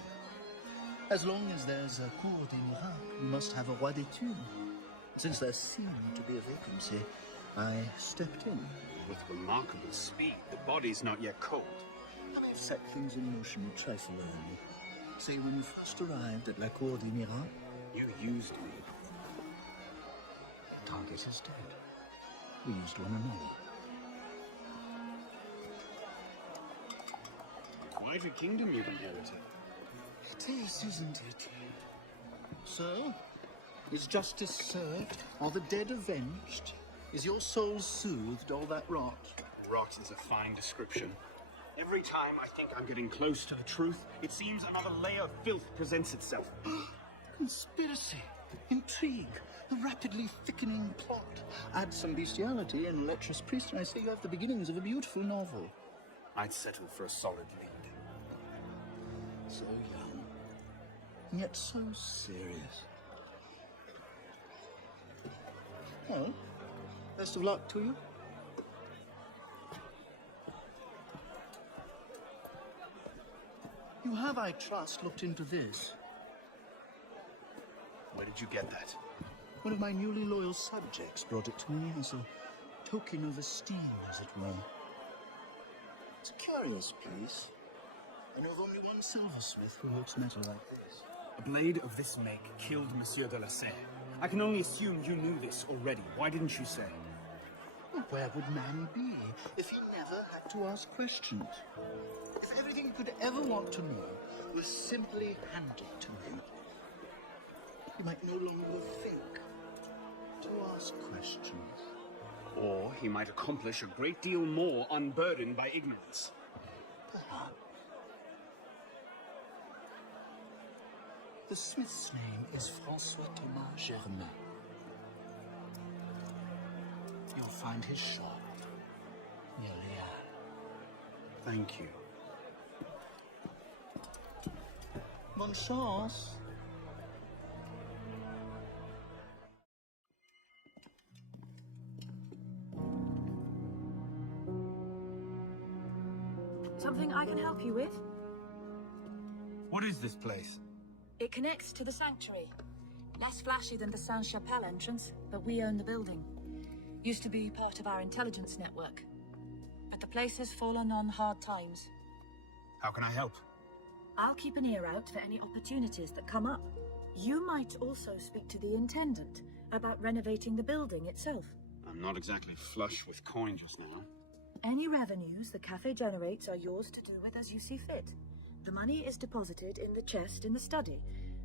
As long as there's a cour des miracles, we must have a roi d'étude. Since there seemed to be a vacancy, I stepped in. With remarkable speed. The body's not yet cold. I may have set things in motion a trifle early. Say, when you first arrived at La Cour des Miracles, You used me. target is dead. We used one another. Quite a kingdom you've inherited. It is, isn't it? So, is justice served? Are the dead avenged? Is your soul soothed, all that rot? Rot is a fine description. Every time I think I'm getting close to the truth, it seems another layer of filth presents itself. Conspiracy, intrigue, a rapidly thickening plot. Add some bestiality and lecherous priest, and I say you have the beginnings of a beautiful novel. I'd settle for a solid lead. So young, and yet so serious. Well, best of luck to you. You have, I trust, looked into this. Where did you get that? One of my newly loyal subjects brought it to me as a token of esteem, as it were. It's a curious piece. I know of only one silversmith who works metal like this. A blade of this make killed Monsieur de la Serre. I can only assume you knew this already. Why didn't you say? Well, where would man be if he never had to ask questions? If everything he could ever want to know was simply handed to him, he might no longer think to ask questions. Or he might accomplish a great deal more unburdened by ignorance. Perhaps. The smith's name is François Thomas Germain. You'll find his shop near Liane. Thank you. Bonne chance. Something I can help you with? What is this place? It connects to the sanctuary. Less flashy than the Sainte-Chapelle entrance, but we own the building. Used to be part of our intelligence network. But the place has fallen on hard times. How can I help? I'll keep an ear out for any opportunities that come up. You might also speak to the intendant about renovating the building itself. I'm not exactly flush with coin just now. Any revenues the cafe generates are yours to do with as you see fit. The money is deposited in the chest in the study,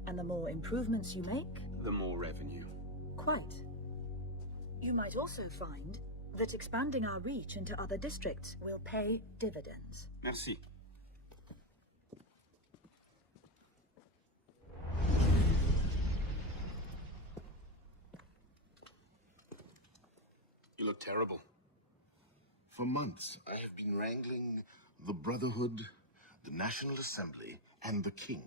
and the more improvements you make, The more revenue. quite. You might also find that expanding our reach into other districts will pay dividends. Merci. You look terrible. For months, I have been wrangling the Brotherhood, the National Assembly, and the King.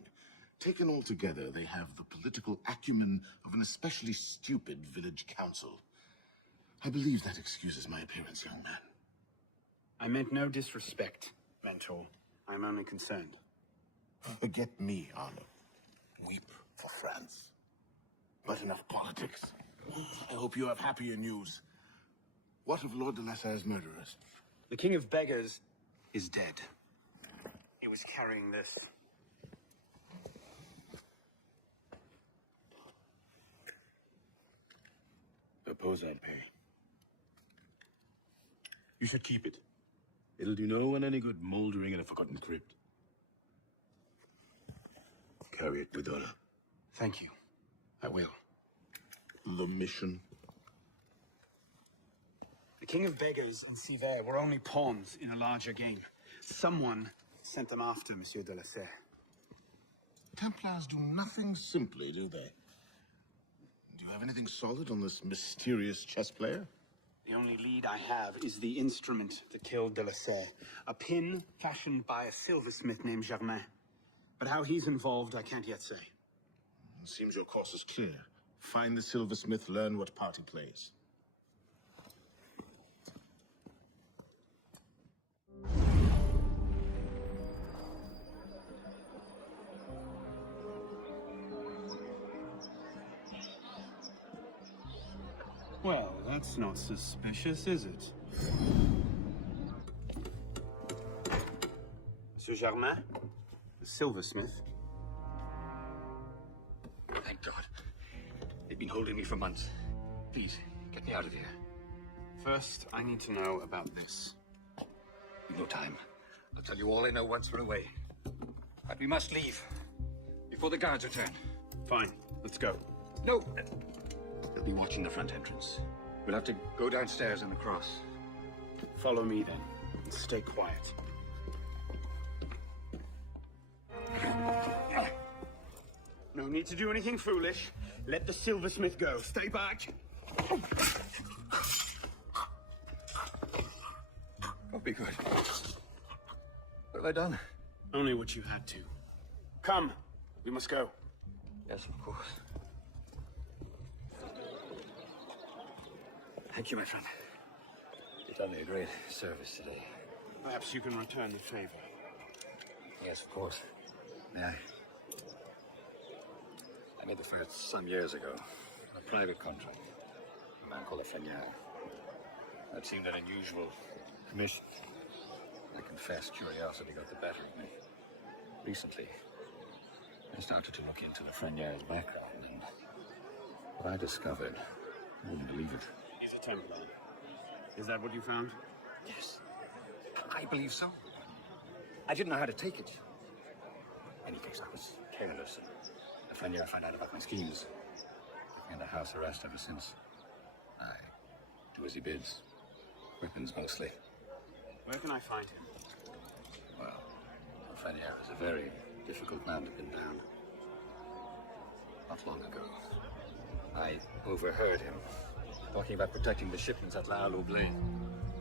Taken all together, they have the political acumen of an especially stupid village council. I believe that excuses my appearance, young man. I meant no disrespect, Mentor. I'm only concerned. Forget me, Arno. Weep for France. But enough politics. I hope you have happier news. What of Lord de la Serre's murderers? The King of Beggars is dead. He was carrying this. Suppose I'd pay. You should keep it. It'll do no one any good mouldering in a forgotten crypt. Carry it with honor. Thank you. I will. The mission. The King of Beggars and Sivert were only pawns in a larger game. Someone sent them after Monsieur de la Serre. Templars do nothing simply, do they? Do you have anything solid on this mysterious chess player? The only lead I have is the instrument that killed de la Serre. A pin fashioned by a silversmith named Germain. But how he's involved, I can't yet say. It seems your course is clear. Find the silversmith, learn what part he plays. Well, that's not suspicious, is it? Monsieur Germain? The silversmith? Thank God. They've been holding me for months. Please, get me out of here. First, I need to know about this. No time. I'll tell you all I know once we're away. But we must leave. Before the guards return. Fine, let's go. No! They'll be watching the front entrance. We'll have to go downstairs and across. Follow me then, and stay quiet. No need to do anything foolish. Let the silversmith go. Stay back. Don't be good. What have I done? Only what you had to. Come, we must go. Yes, of course. Thank you, my friend. You've done me a great service today. Perhaps you can return the favor. Yes, of course. May I? I made the first some years ago. On a private contract. A man called Lafreniere. That seemed an unusual commission. I confess curiosity got the better of me. Recently, I started to look into Lafreniere's background, and what I discovered, I wouldn't believe it. He's a Templar. Is that what you found? Yes. I believe so. I didn't know how to take it. In any case, I was careless, and Lafreniere found out about my schemes. Put me under house arrest ever since. I do as he bids. Weapons mostly. Where can I find him? Well, Lafreniere is a very difficult man to pin down. Not long ago, I overheard him talking about protecting the shipments at La Loublin.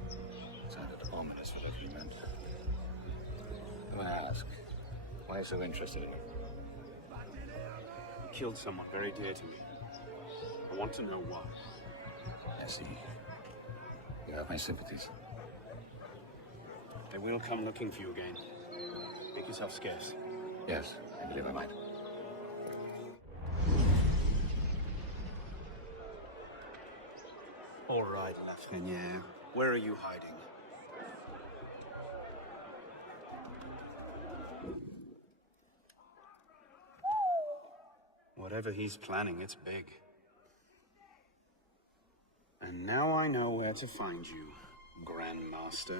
It sounded ominous, whatever he meant. When I ask, why so interested in him? He killed someone very dear to me. I want to know why. I see. You have my sympathies. They will come looking for you again. Make yourself scarce. Yes, I believe I might. All right, Lafreniere. Where are you hiding? Whatever he's planning, it's big. And now I know where to find you, Grand Master.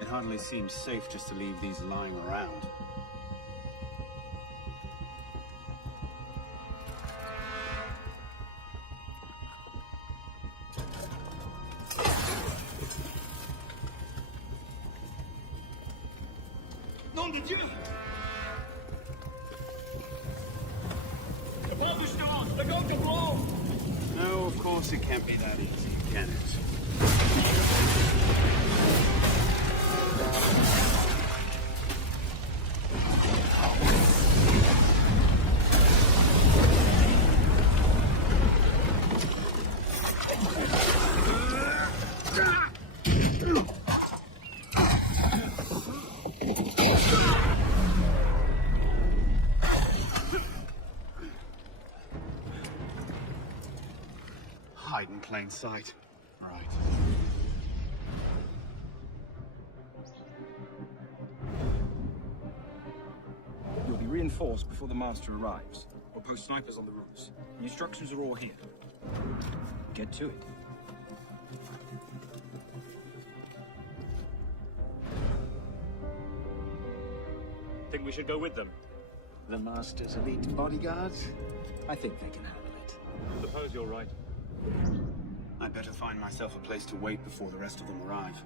It hardly seems safe just to leave these lying around. Nom de Dieu! The bomb is still on! They're going to blow! No, of course it can't be that easy, can it? Hide in plain sight. Right. You'll be reinforced before the master arrives. We'll post snipers on the roofs. The instructions are all here. Get to it. Think we should go with them? The Master's elite bodyguards? I think they can handle it. Suppose you're right. I'd better find myself a place to wait before the rest of them arrive.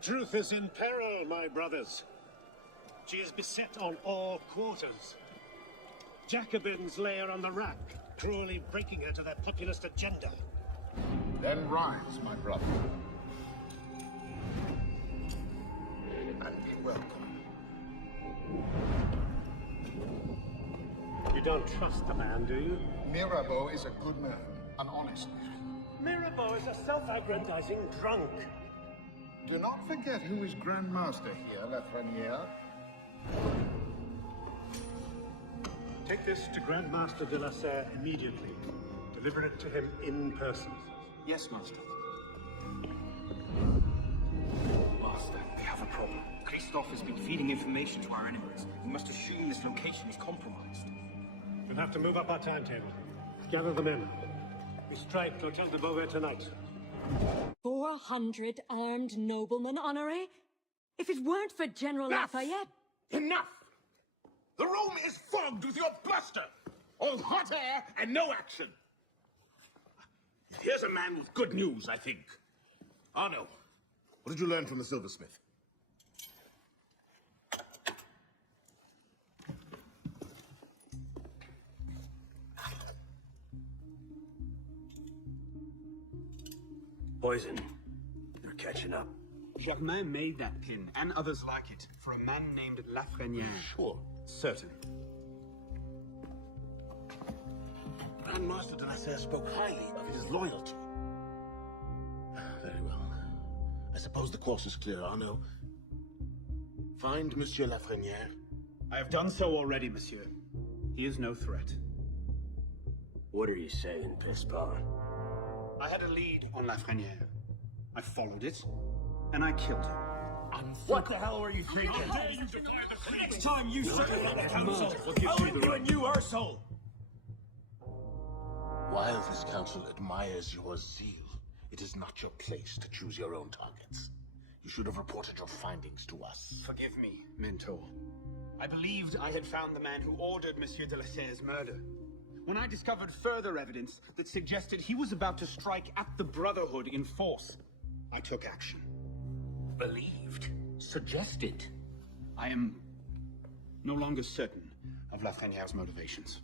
Truth is in peril, my brothers. She is beset on all quarters. Jacobins lay her on the rack, cruelly breaking her to their populist agenda. Then rise, my brother. And be welcome. You don't trust the man, do you? Mirabeau is a good man, an honest man. Mirabeau is a self-aggrandizing drunk. Do not forget who is Grand Master here, Lafreniere. Take this to Grand Master de la Serre immediately. Deliver it to him in person. Yes, Master. Master, we have a problem. Christophe has been feeding information to our enemies. We must assume this location is compromised. We'll have to move up our timetable. Gather the men. We strike Hotel de Beauvais tonight. 400 armed noblemen, Honoré? If it weren't for General Lafayette... Enough! The room is fogged with your bluster! All hot air and no action! Here's a man with good news, I think. Arno, what did you learn from the silversmith? Poison. They're catching up. Germain made that pin, and others like it, for a man named Lafreniere. Sure. Certain. Grand Master de la Serre spoke highly of his loyalty. Very well. I suppose the course is clear, Arno. Find Monsieur Lafreniere. I have done so already, monsieur. He is no threat. What are you saying, Pespard? I had a lead on Lafreniere. I followed it, and I killed him. What the hell were you thinking? Next time you say the council, I'll end you a new arsehole! While this council admires your zeal, it is not your place to choose your own targets. You should have reported your findings to us. Forgive me, Mentor. I believed I had found the man who ordered Monsieur de la Serre's murder. When I discovered further evidence that suggested he was about to strike at the Brotherhood in force, I took action. Believed? Suggested? I am no longer certain of Lafreniere's motivations.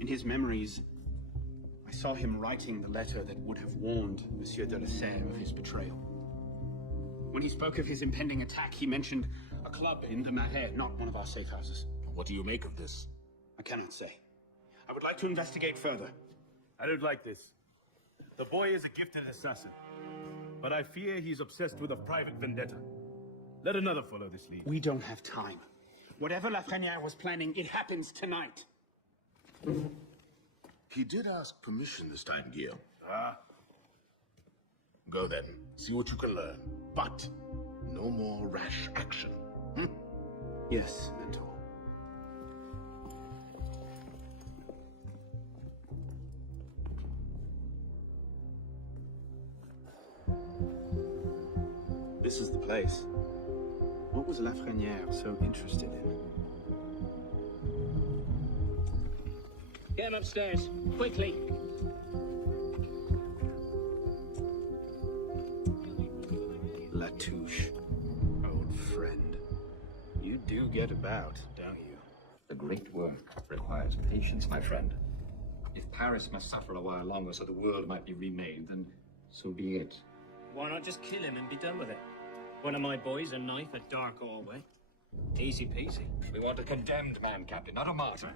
In his memories, I saw him writing the letter that would have warned Monsieur de la Serre of his betrayal. When he spoke of his impending attack, he mentioned a club in the Marais, not one of our safe houses. What do you make of this? I cannot say. I would like to investigate further. I don't like this. The boy is a gifted assassin, but I fear he's obsessed with a private vendetta. Let another follow this lead. We don't have time. Whatever Lafreniere was planning, it happens tonight. He did ask permission this time, Guillaume. Ah. Go then. See what you can learn. But no more rash action. Yes, Mentor. This is the place. What was Lafreniere so interested in? Get him upstairs, quickly. Latouche, old friend. You do get about, don't you? The great work requires patience, my friend. If Paris must suffer a while longer so the world might be remade, then so be it. Why not just kill him and be done with it? One of my boys, a knife at Dark Hallway. Easy peasy. We want a condemned man, Captain, not a martyr.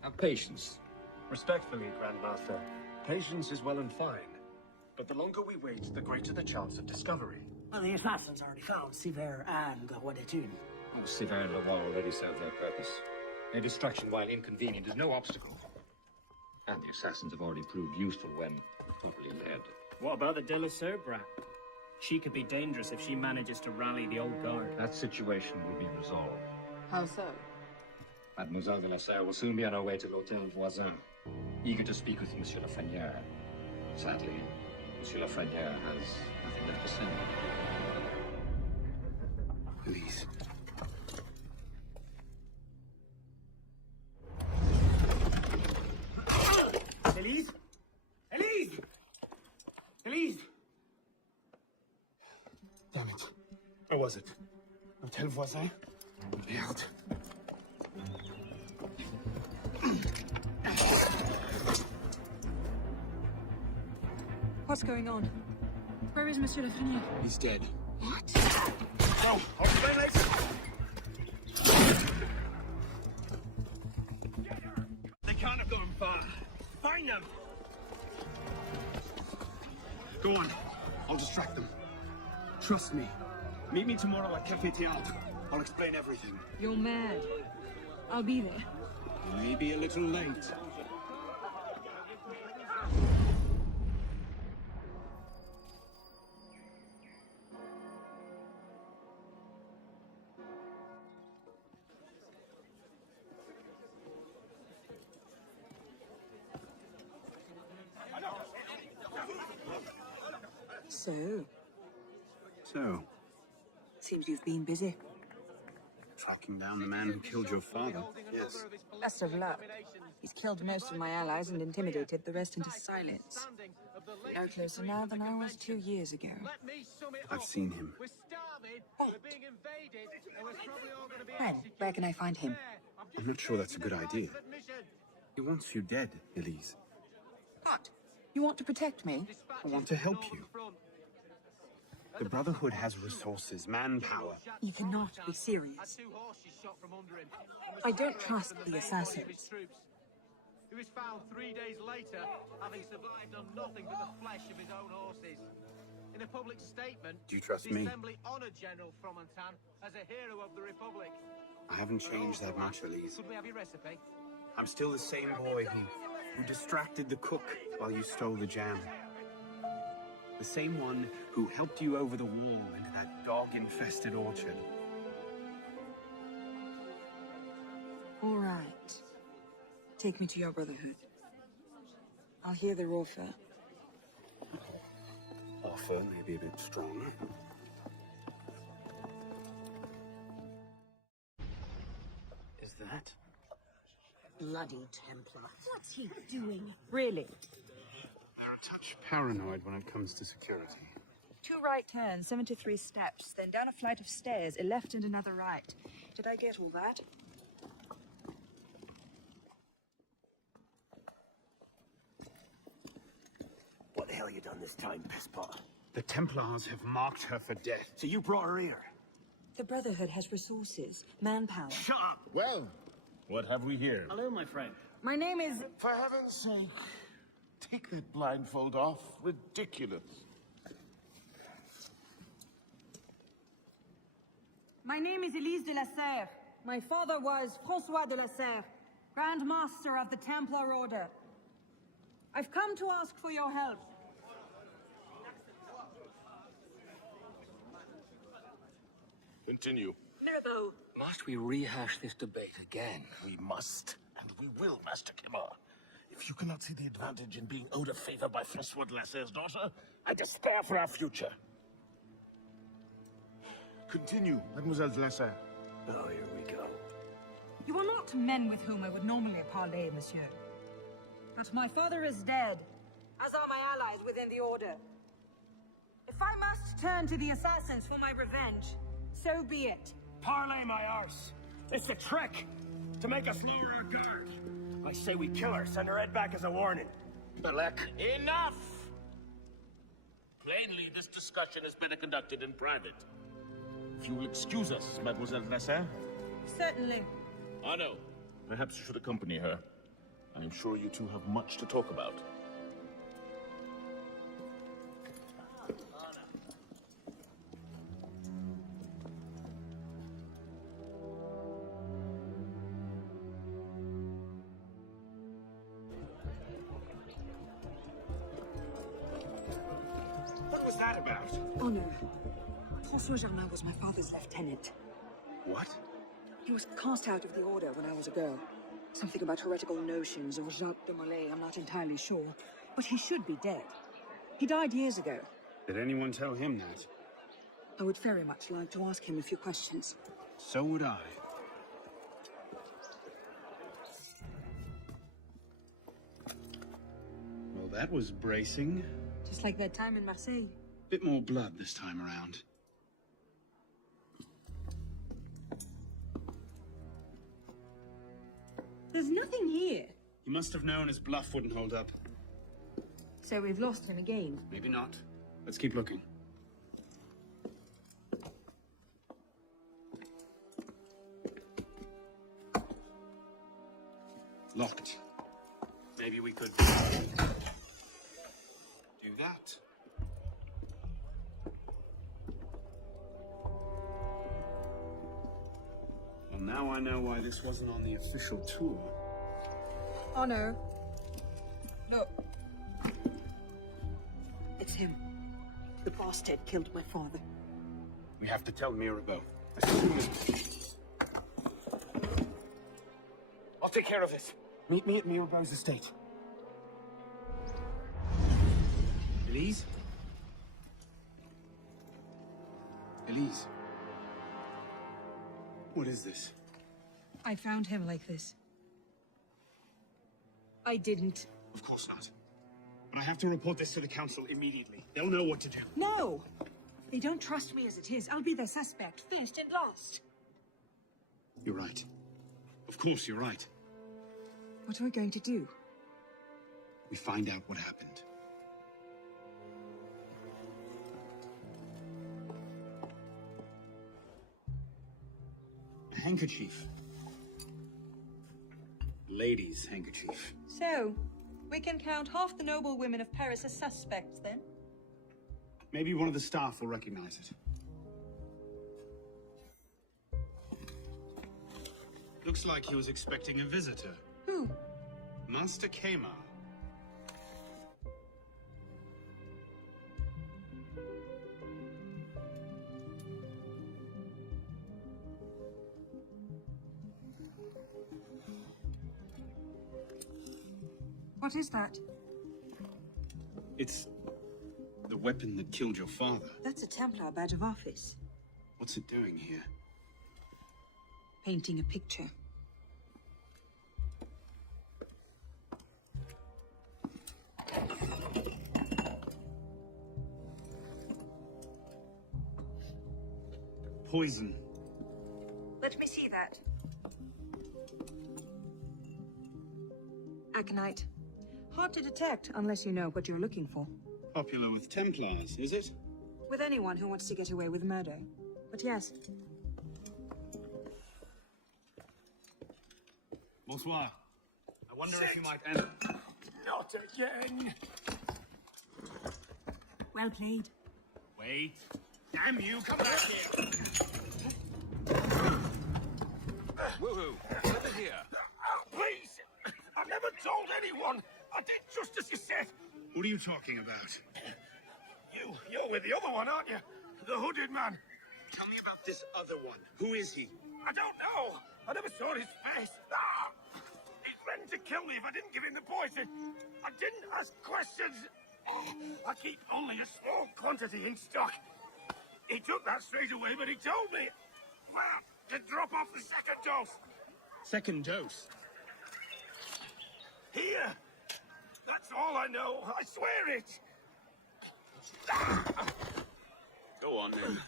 Have patience. Respectfully, Grandmaster, patience is well and fine. But the longer we wait, the greater the chance of discovery. Well, the assassins already found Siver and Wadetun. Oh, Sivert and Laval already served their purpose. Their destruction, while inconvenient, is no obstacle. And the assassins have already proved useful when properly led. What about the De La Serre brat? She could be dangerous if she manages to rally the old guard. That situation will be resolved. How so? Mademoiselle de la Serre will soon be on her way to l'Hôtel Voisin, eager to speak with Monsieur Lafreniere. Sadly, Monsieur Lafreniere has nothing left to say. Please. Elise? Elise! Elise! Damn it. Where was it? Hôtel Voisin? Merde. What's going on? Where is Monsieur Lefrenier? He's dead. What? No, I'll explain later. They can't have gone far. Find them! Go on. I'll distract them. Trust me. Meet me tomorrow at Café Théâtre. I'll explain everything. You're mad. I'll be there. You may be a little late. So, Seems you've been busy. tracking down the man who killed your father. Yes. Best of luck. He's killed most of my allies and intimidated the rest into silence. No closer now than I was 2 years ago. I've seen him. When? Where can I find him? I'm not sure that's a good idea. He wants you dead, Elise. What? You want to protect me? I want to help you. The Brotherhood has resources, manpower. You cannot be serious. I don't trust the assassins. Who was found 3 days later, having survived on nothing but the flesh of his own horses. In a public statement, Do you trust the me? Assembly honoured General Fromentin as a hero of the Republic. I haven't changed that much, Elise. Could we have your recipe? I'm still the same boy who distracted the cook while you stole the jam. The same one who helped you over the wall into that dog-infested orchard. All right. Take me to your Brotherhood. I'll hear their offer. Offer may be a bit stronger. Is that? Bloody Templar. What's he doing? Really? They're a touch paranoid when it comes to security. 2 right turns, 73 steps, then down a flight of stairs, a left and another right. Did I get all that? What the hell you done this time, pisspot? The Templars have marked her for death. So you brought her here? The Brotherhood has resources, manpower. Shut up! Well, what have we here? Hello, my friend. My name is... For heaven's sake, take that blindfold off. Ridiculous. My name is Elise de la Serre. My father was François de la Serre, Grand Master of the Templar Order. I've come to ask for your help. Continue. Mirbeau. Must we rehash this debate again? We must, and we will, Master Kimar. If you cannot see the advantage in being owed a favor by Francois de la Serre's daughter, I despair for our future. Continue, Mademoiselle de la Serre. Oh, here we go. You are not men with whom I would normally parley, monsieur. But my father is dead, as are my allies within the Order. If I must turn to the assassins for my revenge, so be it. Parlay my arse. It's a trick to make us lower our guard. I say we kill her, send her head back as a warning. Balak. Enough! Plainly, this discussion is better conducted in private. If you will excuse us, Mademoiselle de la Serre. Certainly. I know. Perhaps you should accompany her. I am sure you two have much to talk about. What was that about? Honor. François Germain was my father's lieutenant. What? He was cast out of the Order when I was a girl. Something about heretical notions or Jacques de Molay, I'm not entirely sure. But he should be dead. He died years ago. Did anyone tell him that? I would very much like to ask him a few questions. So would I. Well, that was bracing. Just like that time in Marseille. Bit more blood this time around. There's nothing here. He must have known his bluff wouldn't hold up. So we've lost him again. Maybe not. Let's keep looking. Locked. Maybe we could do that. Well, now I know why this wasn't on the official tour. Oh no. Look. It's him. The bastard killed my father. We have to tell Mirabeau. As soon as... I'll take care of this. Meet me at Mirabeau's estate. Elise? Elise? What is this? I found him like this. I didn't. Of course not. But I have to report this to the council immediately. They'll know what to do. No! They don't trust me as it is. I'll be their suspect, first and last. You're right. Of course, you're right. What are we going to do? We find out what happened. A handkerchief. Lady's handkerchief. So, we can count half the noble women of Paris as suspects, then? Maybe one of the staff will recognize it. Looks like he was expecting a visitor. Who? Master Kema. What is that? It's the weapon that killed your father. That's a Templar badge of office. What's it doing here? Painting a picture. Poison. Let me see that. Aconite. Hard to detect unless you know what you're looking for. Popular with Templars, is it? With anyone who wants to get away with murder. But yes. Bonsoir. I wonder if you might enter. Not again! Well played. Wait. Damn you, come back here! Woohoo! Let me hear. Please! I've never told anyone! I did just as you said! What are you talking about? You're with the other one, aren't you? The hooded man. Tell me about this other one. Who is he? I don't know! I never saw his face. Ah! He threatened to kill me if I didn't give him the poison. I didn't ask questions. I keep only a small quantity in stock. He took that straight away, but he told me, well, to drop off the second dose. Second dose? Here. That's all I know. I swear it. Go on, then.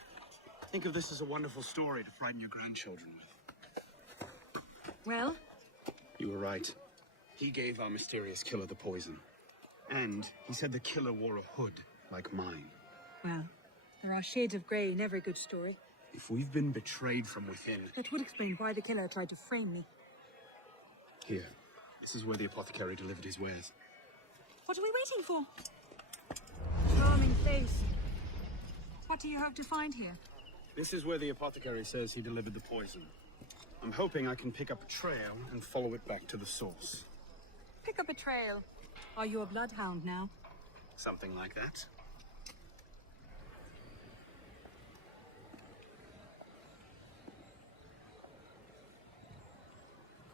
Think of this as a wonderful story to frighten your grandchildren with. Well? You were right. He gave our mysterious killer the poison. And he said the killer wore a hood, like mine. Well, there are shades of grey in every good story. If we've been betrayed from within... That would explain why the killer tried to frame me. Here. This is where the apothecary delivered his wares. What are we waiting for? Charming place. What do you hope to find here? This is where the apothecary says he delivered the poison. I'm hoping I can pick up a trail and follow it back to the source. Pick up a trail. Are you a bloodhound now? Something like that.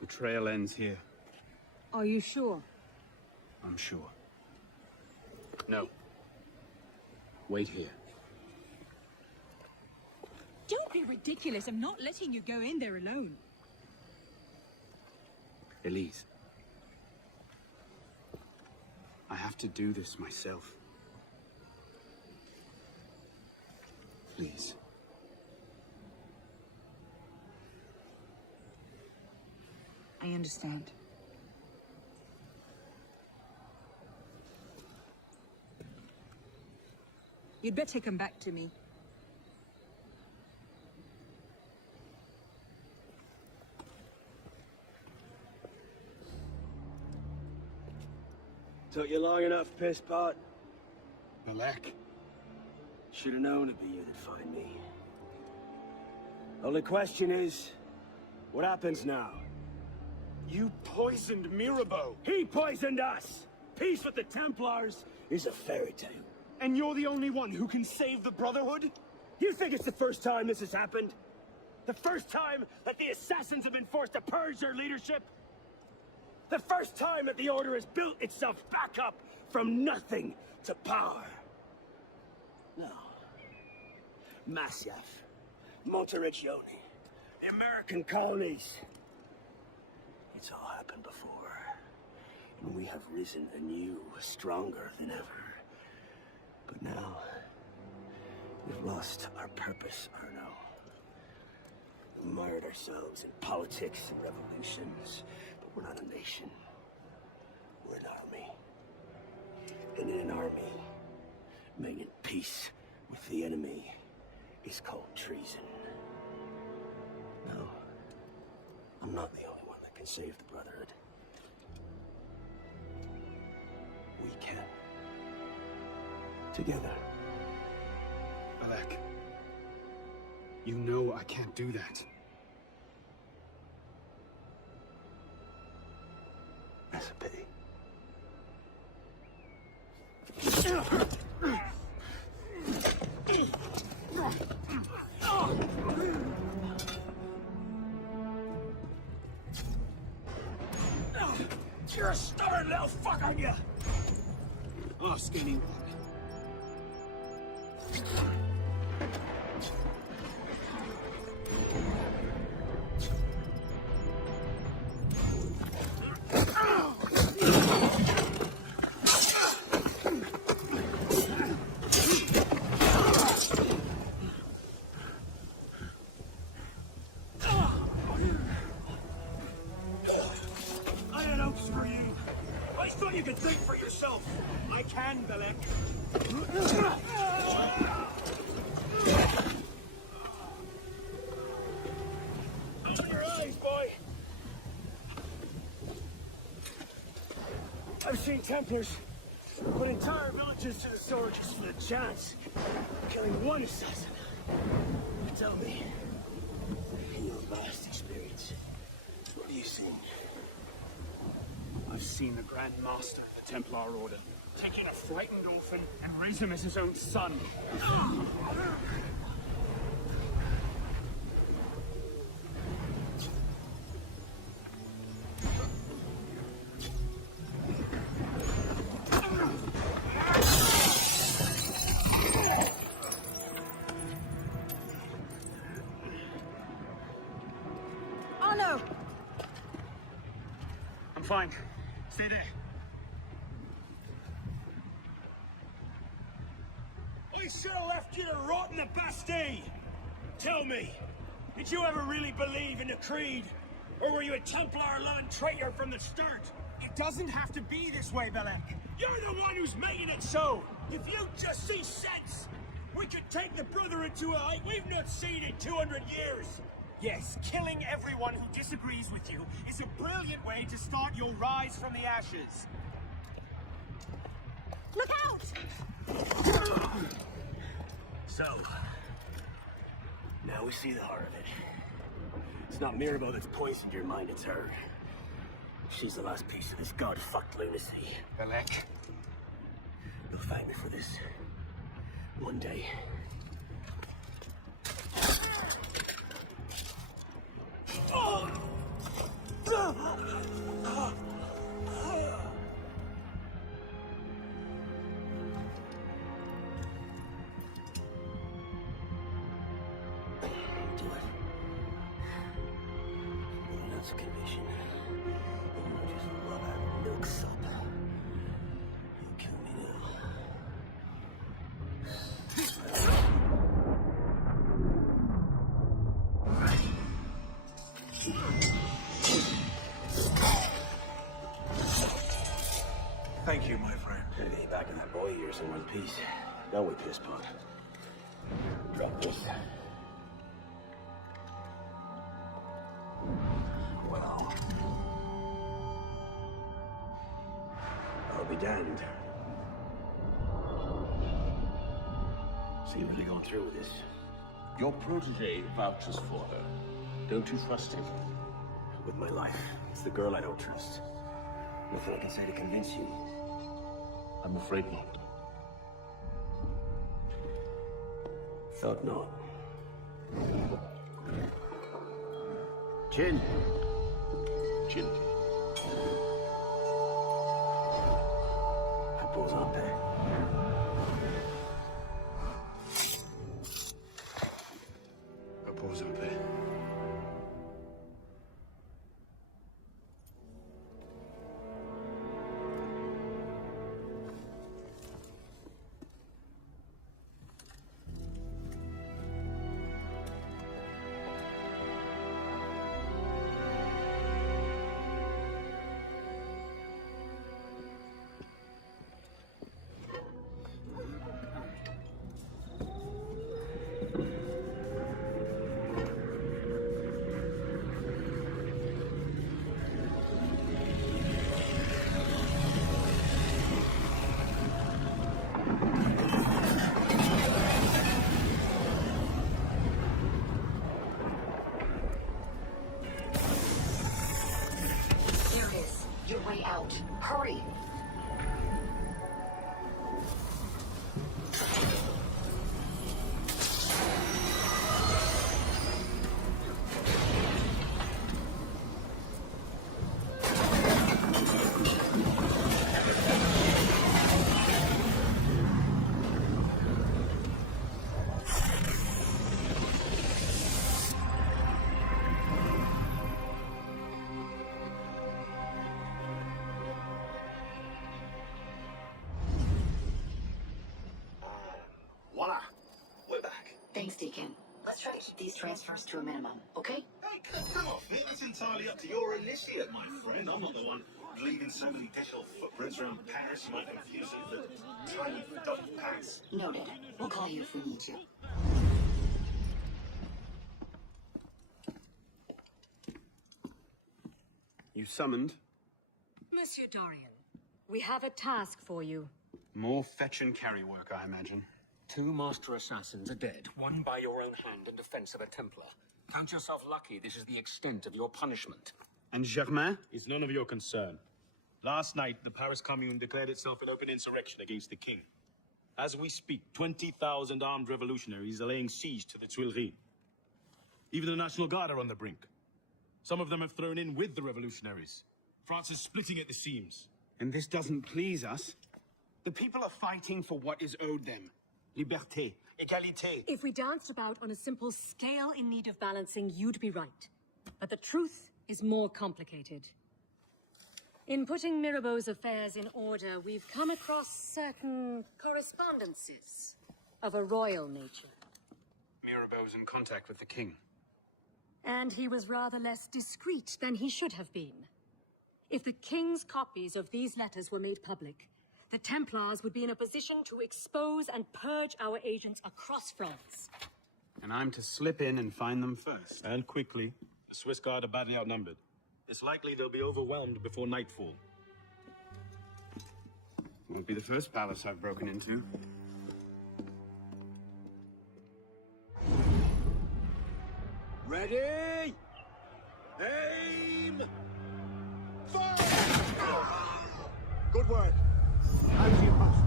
The trail ends here. Are you sure? I'm sure. No. Wait here. Don't be ridiculous. I'm not letting you go in there alone. Elise. I have to do this myself. Please. I understand. You'd better come back to me. Took you long enough, piss pot. Malek? Should have known it'd be you that'd find me. Only question is, what happens now? You poisoned Mirabeau. He poisoned us! Peace with the Templars is a fairy tale. And you're the only one who can save the Brotherhood? You think it's the first time this has happened? The first time that the Assassins have been forced to purge their leadership? The first time that the Order has built itself back up from nothing to power? No. Masyaf, Montericcione, the American colonies. It's all happened before. And we have risen anew, stronger than ever. But now, we've lost our purpose, Arno. We mired ourselves in politics and revolutions, but we're not a nation. We're an army. And in an army, making peace with the enemy is called treason. No, I'm not the only one that can save the Brotherhood. We can. Together. Malek, you know I can't do that. That's a pity. You're a stubborn little fuck, aren't you? Oh, skinny. I had hopes for you. I thought you could think for yourself. I can, Belek. Open your eyes, boy. I've seen Templars put entire villages to the sword just for the chance of killing one assassin. Tell me, in your vast experience, what have you seen? I've seen the Grand Master of the Templar Order taking a frightened orphan and raise him as his own son. Oh no! I'm fine. Stay there. I should have left you to rot in the Bastille! Tell me, did you ever really believe in the Creed? Or were you a Templar-lone traitor from the start? It doesn't have to be this way, Belek. You're the one who's making it so! If you just see sense, we could take the Brotherhood to a height we've not seen in 200 years! Yes, killing everyone who disagrees with you is a brilliant way to start your rise from the ashes. Look out! So, now we see the heart of it. It's not Mirabeau that's poisoned your mind, it's her. She's the last piece of this god-fucked lunacy. Belek. You'll thank me for this. One day. Do it. An ounce of conviction. You just love our milksop. You kill me now. Thank you, my friend. Gonna get you back in that boy years in one piece. Don't we, pisspot? Drop this. Well, I'll be damned. Seems we're going through with this. Your protege vouches for her. Don't you trust him? With my life. It's the girl I don't trust. Nothing I can say to convince you. I'm afraid not. Thought not. Chin. Chin. Reposante. Reposante. There it is. Your way out. Hurry! Voila! We're back. Thanks, Deacon. Let's try to keep these transfers to a minimum, okay? Hey, come off it. It's entirely up to your initiate, my friend. I'm not the one leaving so many digital footprints around Paris. You might confuse it with tiny double packs. Noted. We'll call you if we need to. You summoned? Monsieur Dorian, we have a task for you. More fetch and carry work, I imagine. 2 master assassins are dead, one by your own hand in defense of a Templar. Count yourself lucky this is the extent of your punishment. And Germain? It's none of your concern. Last night, the Paris Commune declared itself an open insurrection against the king. As we speak, 20,000 armed revolutionaries are laying siege to the Tuileries. Even the National Guard are on the brink. Some of them have thrown in with the revolutionaries. France is splitting at the seams. And this doesn't please us. The people are fighting for what is owed them. Liberté, égalité. If we danced about on a simple scale in need of balancing, you'd be right. But the truth is more complicated. In putting Mirabeau's affairs in order, we've come across certain correspondences of a royal nature. Mirabeau's in contact with the king. And he was rather less discreet than he should have been. If the king's copies of these letters were made public, the Templars would be in a position to expose and purge our agents across France. And I'm to slip in and find them first. And quickly. The Swiss Guard are badly outnumbered. It's likely they'll be overwhelmed before nightfall. Won't be the first palace I've broken into. Ready? Aim! Fire! Good work. As you must.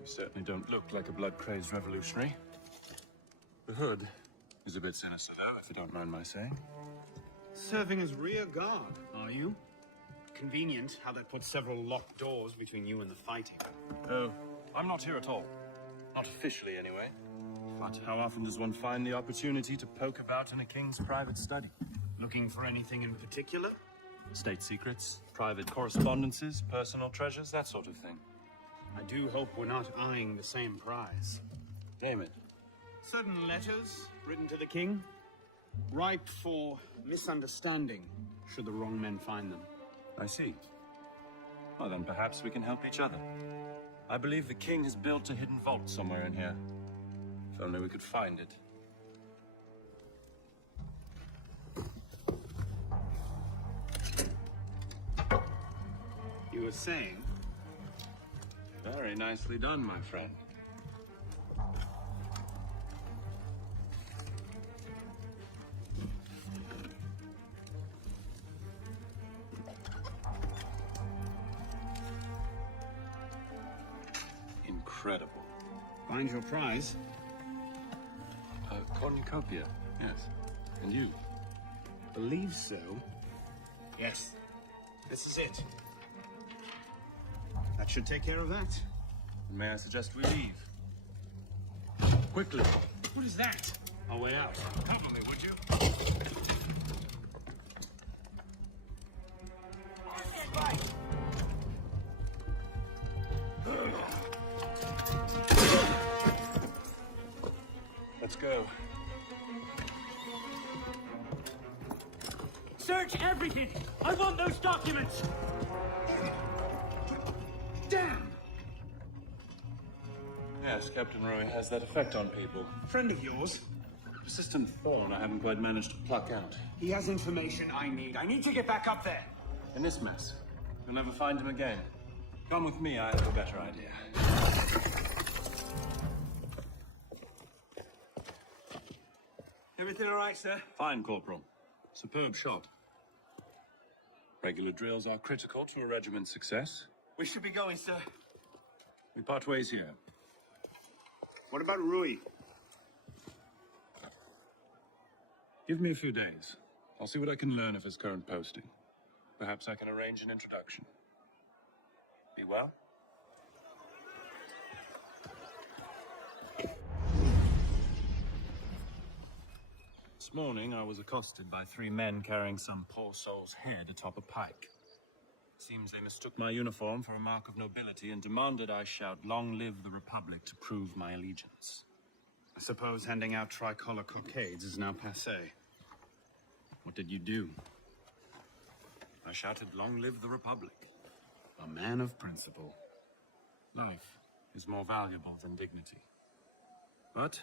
You certainly don't look like a blood-crazed revolutionary. The hood is a bit sinister, though, if you don't mind my saying. Serving as rear guard, are you? Convenient how that puts several locked doors between you and the fighting. Oh, I'm not here at all. Not officially, anyway. But how often does one find the opportunity to poke about in a king's private study? Looking for anything in particular? State secrets, private correspondences, personal treasures, that sort of thing. I do hope we're not eyeing the same prize. Name it. Certain letters written to the king, ripe for misunderstanding, should the wrong men find them. I see. Well, then perhaps we can help each other. I believe the king has built a hidden vault somewhere in here. If only we could find it. You were saying? Very nicely done, my friend. Incredible. Find your prize? A cornucopia, yes. And you? Believe so. Yes. This is it. That should take care of that. May I suggest we leave? Quickly. What is that? Our way out. Cover me, would you? Let's go. Search everything! I want those documents! Damn! Yes, Captain Roy has that effect on people. Friend of yours? Persistent thorn I haven't quite managed to pluck out. He has information I need. I need to get back up there. In this mess, you'll never find him again. Come with me, I have a better idea. Everything all right, sir? Fine, Corporal. Superb shot. Regular drills are critical to a regiment's success. We should be going, sir. We part ways here. What about Rui? Give me a few days. I'll see what I can learn of his current posting. Perhaps I can arrange an introduction. Be well? This morning, I was accosted by 3 men carrying some poor soul's head atop a pike. Seems they mistook my uniform for a mark of nobility and demanded I shout, "Long live the Republic," to prove my allegiance. I suppose handing out tricolor cockades is now passé. What did you do? I shouted, "Long live the Republic." A man of principle. Life is more valuable than dignity. But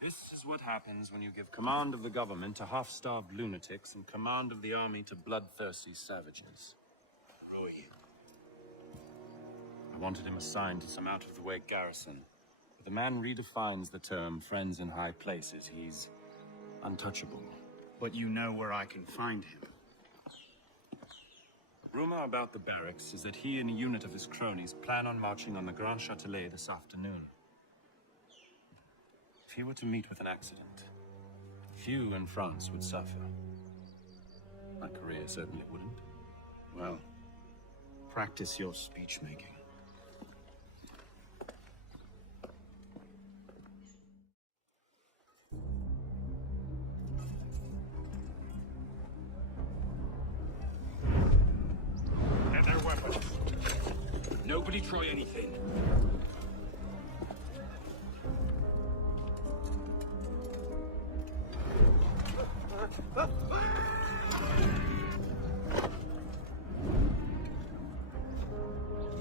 this is what happens when you give command of the government to half-starved lunatics and command of the army to bloodthirsty savages. Rui. I wanted him assigned to some out-of-the-way garrison. But the man redefines the term friends in high places. He's untouchable. But you know where I can find him. Rumor about the barracks is that he and a unit of his cronies plan on marching on the Grand Châtelet this afternoon. If he were to meet with an accident, few in France would suffer. My career certainly wouldn't. Well, practice your speech-making. And their weapons. Nobody try anything.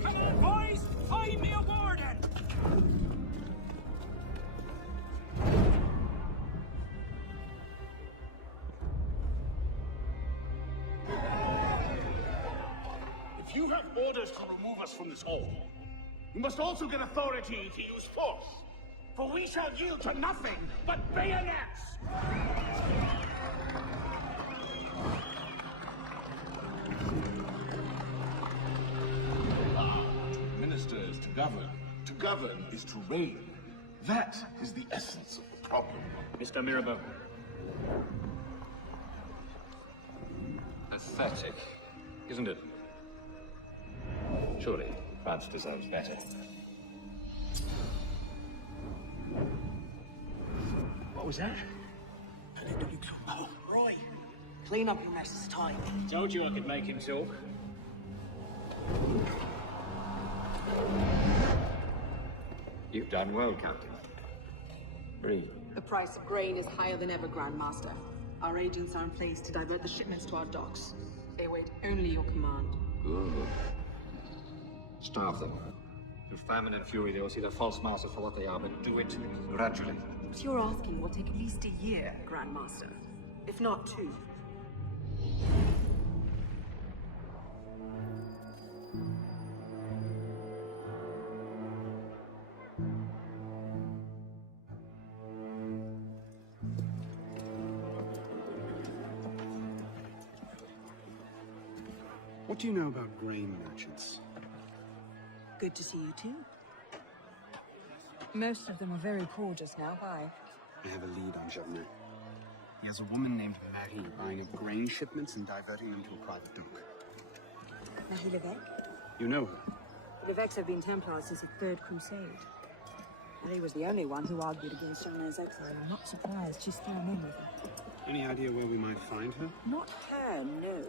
Come on, boys! Find me a warden! If you have orders to remove us from this hall, you must also get authority to use force. For we shall yield to nothing but bayonets! Minister is to govern. To govern is to reign. That is the essence of the problem. Mr. Mirabeau. Pathetic, isn't it? Surely, France deserves better. What was that? Oh, Roy. Clean up your mess, it's time. Told you I could make him talk. You've done well, Captain. Breathe. The price of grain is higher than ever, Grandmaster. Our agents are in place to divert the shipments to our docks. They wait only your command. Good. Starve them. Through famine and fury, they will see the false master for what they are, but do it gradually. What you're asking will take at least a year, Grandmaster. If not 2. What do you know about grain merchants? Good to see you too. Most of them are very poor just now. Why? I have a lead on Javnet. He has a woman named Marie buying up grain shipments and diverting them to a private dock. Marie Levesque? You know her? The Levesques have been Templars since the Third Crusade. Marie was the only one who argued against Jeanne's exile. I'm not surprised she's still in with him. Any idea where we might find her? Not her, no.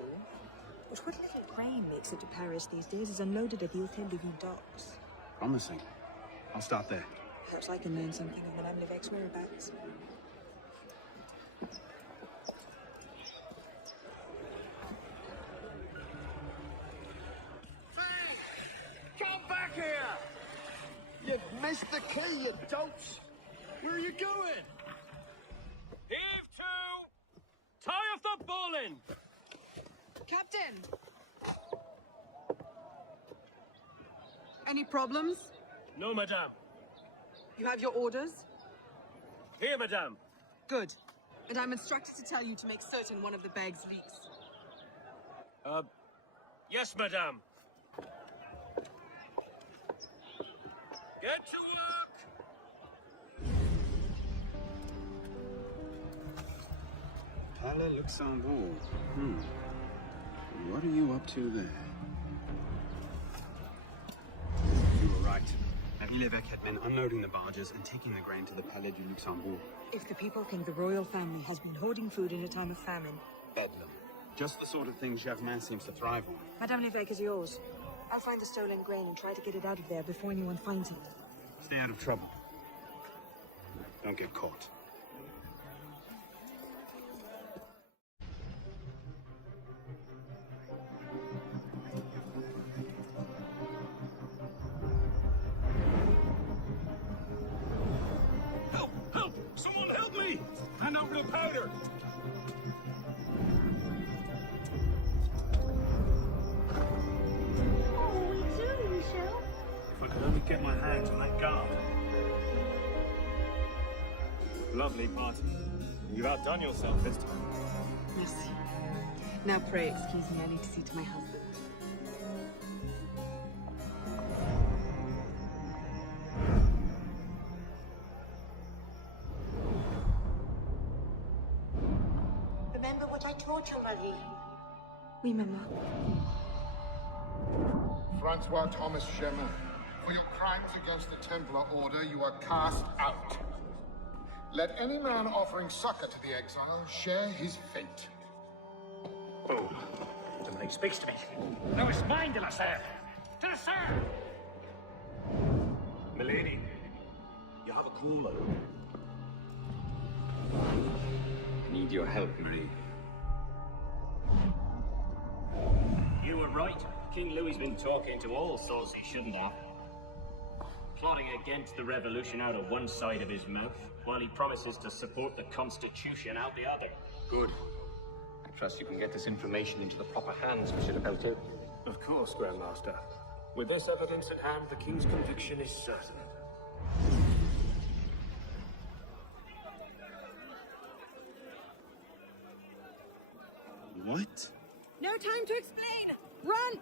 But what little grain makes it to Paris these days is unloaded at the Hôtel de Ville docks. Promising. I'll start there. Perhaps I can learn something of Madame Levesque's whereabouts. Come back here! You've missed the key, you dopes! Where are you going? Heave to! Tie off the bowline! Captain! Any problems? No, madame. You have your orders? Here, madame. Good. And I'm instructed to tell you to make certain one of the bags leaks. Yes, madame. Get to work! Palais Luxembourg. What are you up to there? You were right. Marie Levesque had men unloading the barges and taking the grain to the Palais du Luxembourg. If the people think the royal family has been hoarding food in a time of famine, Bedlam. Just the sort of thing Javmin seems to thrive on. Madame Levesque is yours. I'll find the stolen grain and try to get it out of there before anyone finds it. Stay out of trouble. Don't get caught. Help! Help! Someone help me! Hand over the powder! What will we do, Michel? If I could only get my hands on that guard. Lovely party. You've outdone yourself this time. Merci. Now pray excuse me, I need to see to my husband. Remember what I told you, Marie? Oui, Maman. Francois Thomas Chemin, for your crimes against the Templar Order, you are cast out. Let any man offering succor to the exile share his fate. Oh, somebody speaks to me. No, it's mine, de la Serre. De la Serre! Milady, you have a call, though. I need your help, Marie. You were right. King Louis's been talking to all sorts he shouldn't have. Plotting against the revolution out of one side of his mouth, while he promises to support the Constitution out the other. Good. I trust you can get this information into the proper hands, Monsieur de Peltier. Of course, Grandmaster. With this evidence in hand, the King's conviction is certain. What? No time to explain! Run!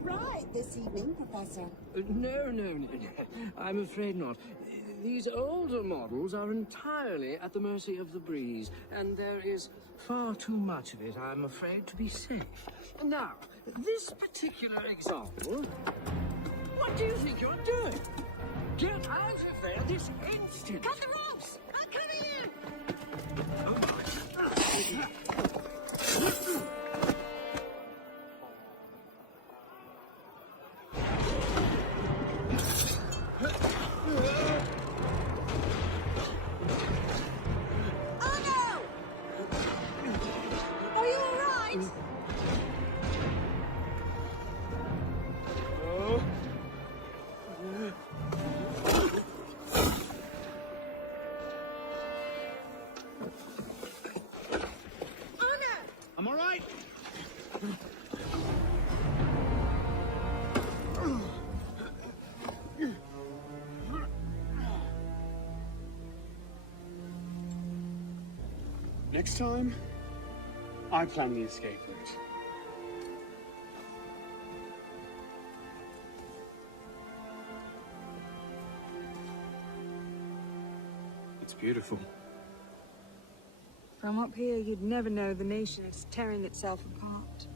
Ride this evening, Professor. No. I'm afraid not. These older models are entirely at the mercy of the breeze, and there is far too much of it, I'm afraid, to be safe. Now, this particular example, what do you think you're doing? Get out of there this instant! Cut the ropes! I'm coming in! Oh no! Are you all right? I'm all right. Next time, I plan the escape route. It's beautiful. From up here, you'd never know the nation is tearing itself apart.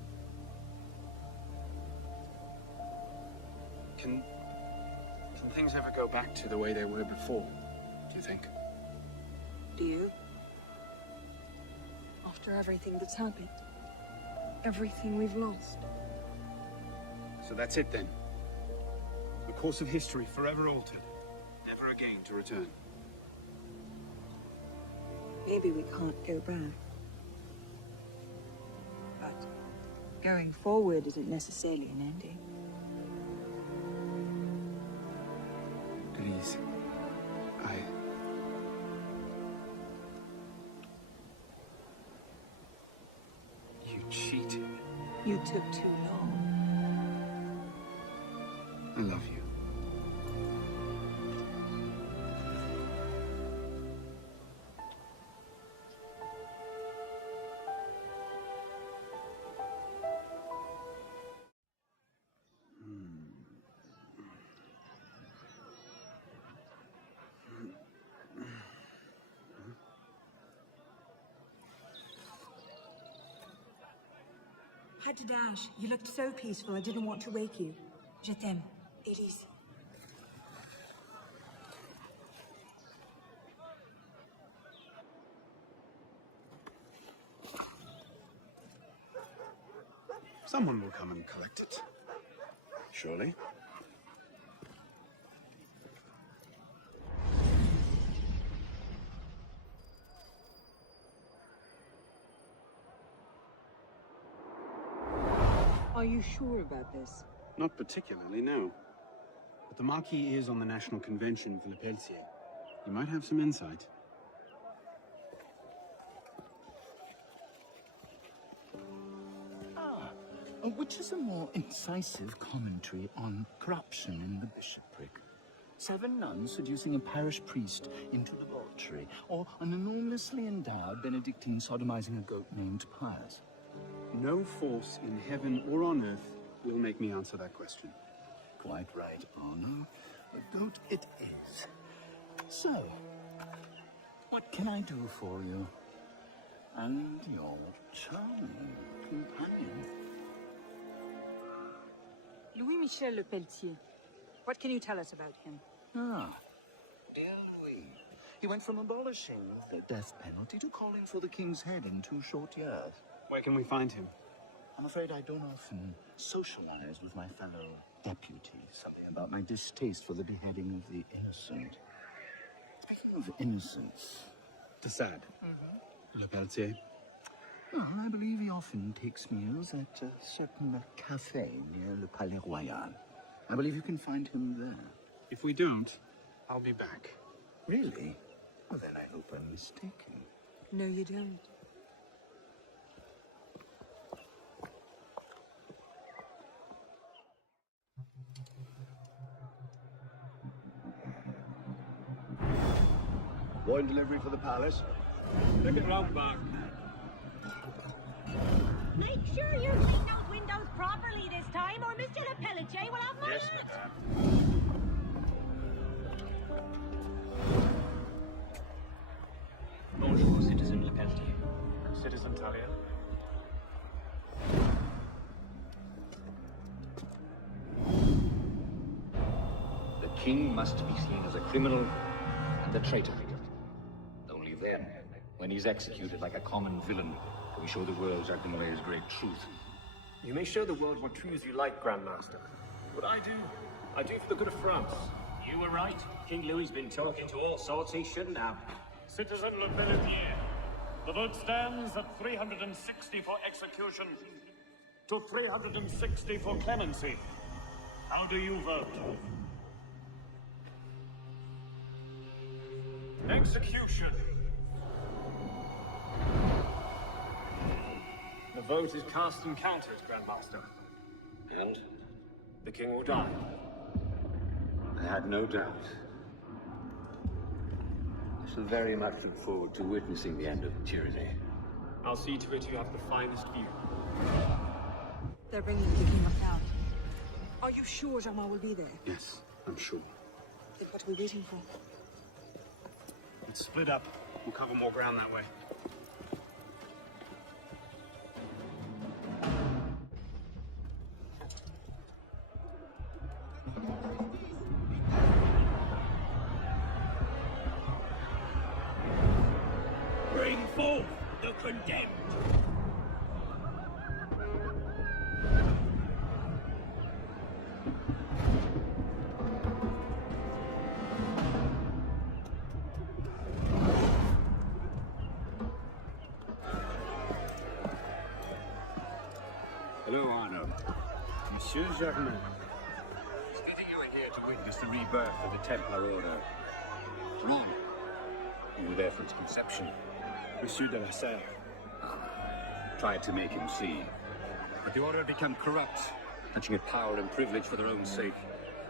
Can things ever go back to the way they were before, do you think? Do you? After everything that's happened. Everything we've lost. So that's it then. The course of history forever altered. Never again to return. Maybe we can't go back. But going forward isn't necessarily an ending. Please. You cheated. You took too long. I love you. Had to dash. You looked so peaceful, I didn't want to wake you. Je t'aime. Elise. Someone will come and collect it. Surely. Are you sure about this? Not particularly, no. But the Marquis is on the National Convention for Le Pelletier. He might have some insight. Which is a more incisive commentary on corruption in the bishopric? 7 nuns seducing a parish priest into debauchery, or an enormously endowed Benedictine sodomizing a goat named Pius? No force in heaven or on earth will make me answer that question. Quite right, Arno. A goat it is. So, what can I do for you? And your charming companion. Louis-Michel Le Pelletier. What can you tell us about him? Dear Louis. He went from abolishing the death penalty to calling for the king's head in 2 short years. Where can we find him? I'm afraid I don't often socialize with my fellow deputies. Something about my distaste for the beheading of the innocent. Speaking of innocence... De Sade. Le Pelletier. Well, I believe he often takes meals at a certain cafe near Le Palais Royal. I believe you can find him there. If we don't, I'll be back. Really? Well, then I hope I'm mistaken. No, you don't. Wine delivery for the palace. Take it round back. Make sure you clean those windows properly this time, or Mr. Le Pelletier will have my hat. Citizen Talia. The king must be seen as a criminal and a traitor. Only then, when he's executed like a common villain, can we show the world Jacques de Malay's great truth. You may show the world what truths you like, Grandmaster. What I do for the good of France. You were right. King Louis's been talking to all sorts he shouldn't have. Citizen Le Pelletier, the vote stands at 360 for execution to 360 for clemency. How do you vote? Execution. The vote is cast and counted, Grandmaster. And? The king will die. I had no doubt. I shall very much look forward to witnessing the end of tyranny. I'll see to it you have the finest view. They're bringing the king up now. Are you sure Germain will be there? Yes, I'm sure. Then what are we waiting for? Let's split up. We'll cover more ground that way. Bring forth the condemned. Hello, Arno. Monsieur Germain. It's fitting you are here to witness the rebirth of the Templar Order. Wrong. You were there for its conception. Monsieur de la Serre. Tried to make him see. But the Order had become corrupt, hunching at power and privilege for their own sake.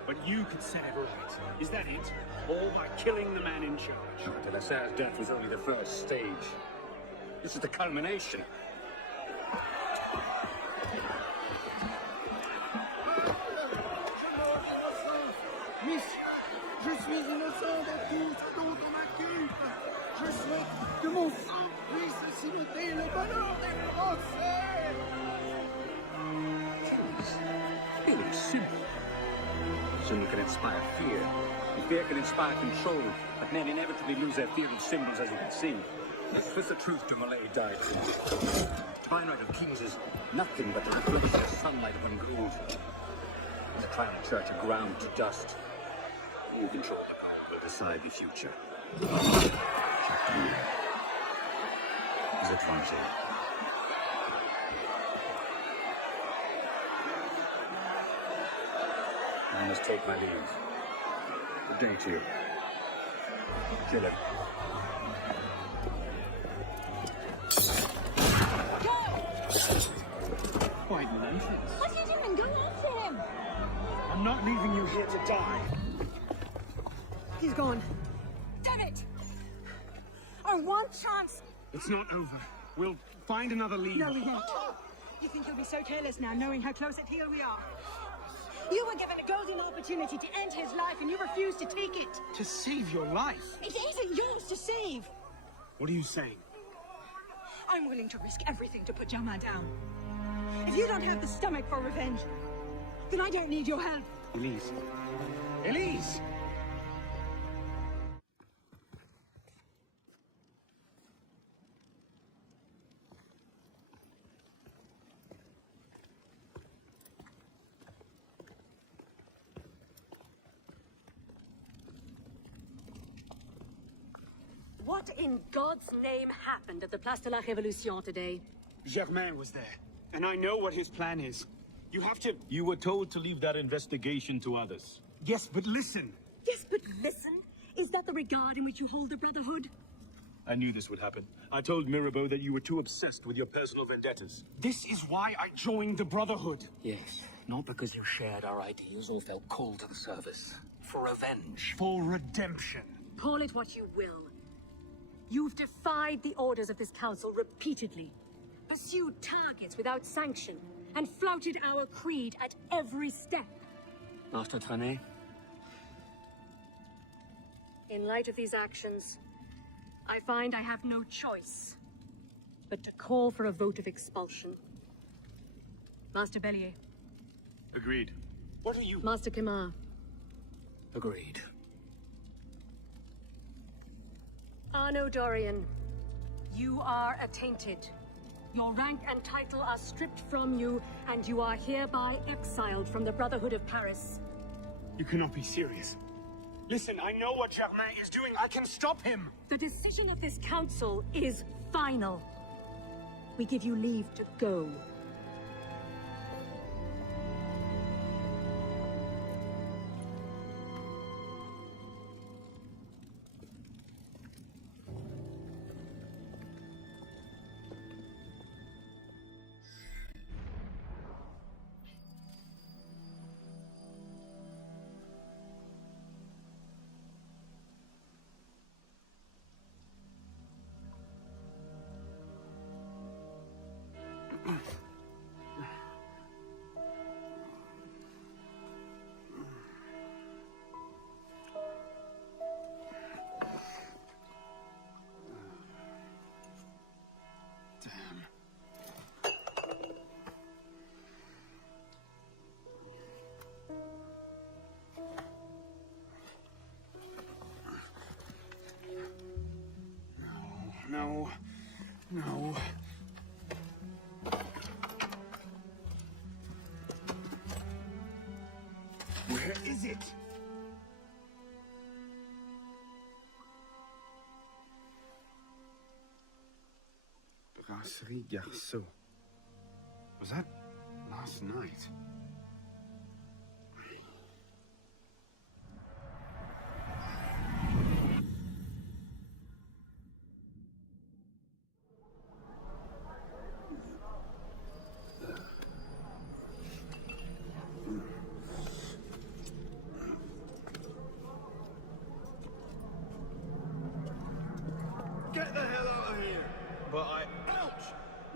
But you could set it right. Is that it? All by killing the man in charge. De la Serre's death was only the first stage. This is the culmination. Miss, je suis innocent de tout ce dont on m'accuse. Je souhaite que mon sang puisse cimenter le bonheur des Français. Really simple. Sin can inspire fear, and fear can inspire control, but men inevitably lose their fear of symbols, as you can see. With the truth de Malay died since. Divine right of kings is nothing but the reflection of sunlight upon gold. The crown church are ground to dust. You control the power will decide the future. Is it Fonzie? I must take my leave. Good day to you. Kill him. Quite nonsense. What are you doing? Go after him! I'm not leaving you here to die. He's gone. Damn it! Our one chance! It's not over. We'll find another lead. No, we won't. You think you'll be so careless now, knowing how close at heel we are? You were given a golden opportunity to end his life, and you refused to take it. To save your life? It isn't yours to save. What are you saying? I'm willing to risk everything to put Germain down. If you don't have the stomach for revenge, then I don't need your help. Elise. Elise! What in God's name happened at the Place de la Révolution today? Germain was there, and I know what his plan is. You have to... You were told to leave that investigation to others. Yes, but listen. Yes, but listen. Is that the regard in which you hold the Brotherhood? I knew this would happen. I told Mirabeau that you were too obsessed with your personal vendettas. This is why I joined the Brotherhood. Yes, not because you shared our ideals or felt called to the service. For revenge. For redemption. Call it what you will. You've defied the orders of this council repeatedly, pursued targets without sanction, and flouted our creed at every step. Master Trenet? In light of these actions, I find I have no choice but to call for a vote of expulsion. Master Bellier. Agreed. What are you... Master Kimar. Agreed. Arno Dorian, you are attainted. Your rank and title are stripped from you, and you are hereby exiled from the Brotherhood of Paris. You cannot be serious. Listen, I know what Germain is doing. I can stop him. The decision of this council is final. We give you leave to go. No. No. Where is it? Brasserie Garceau. Was that last night? Get the hell out of here! But Ouch!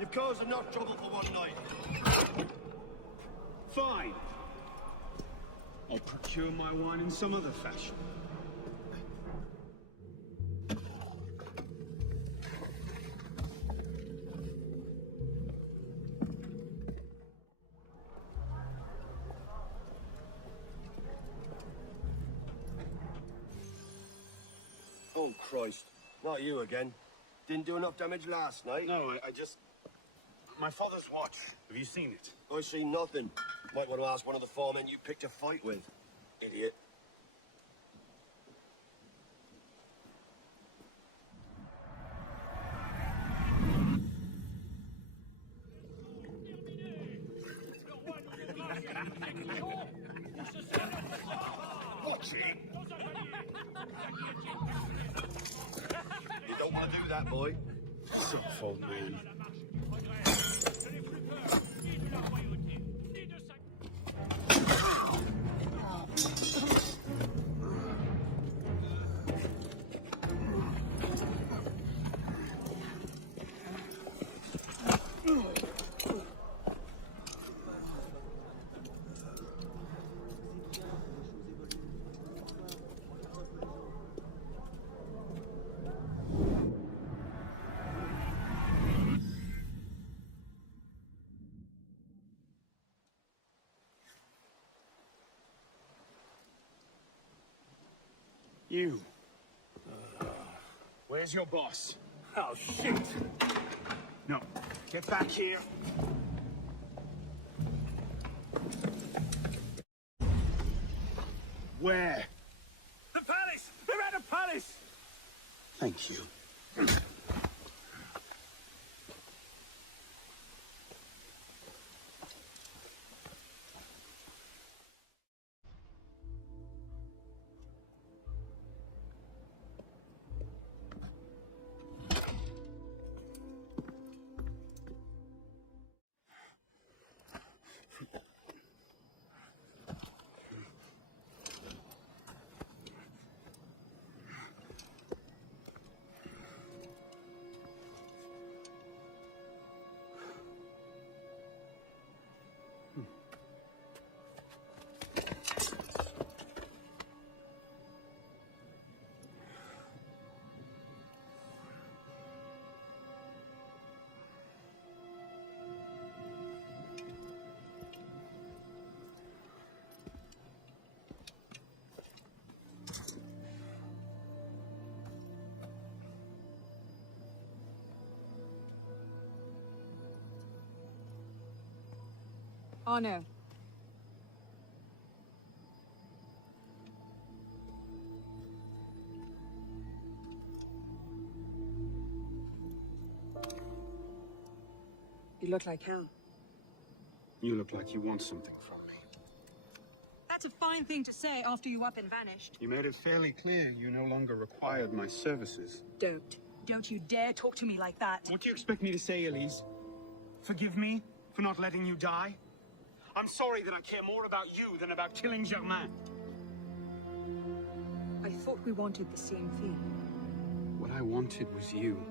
You've caused enough trouble for one night. Fine. I'll procure my wine in some other fashion. Oh, Christ. Not you again. Didn't do enough damage last night. No, I just... My father's watch. Have you seen it? I see nothing. Might want to ask one of the foremen you picked a fight with. Idiot. Watch it. You don't want to do that, boy. Soft old man. You. Where's your boss? Oh, shit! No. Get back here. Where? The palace! They're at the palace! Thank you. Oh, no. You look like hell. You look like you want something from me. That's a fine thing to say after you up and vanished. You made it fairly clear you no longer required my services. Don't. Don't you dare talk to me like that. What do you expect me to say, Elise? Forgive me for not letting you die? I'm sorry that I care more about you than about killing Germain. I thought we wanted the same thing. What I wanted was you.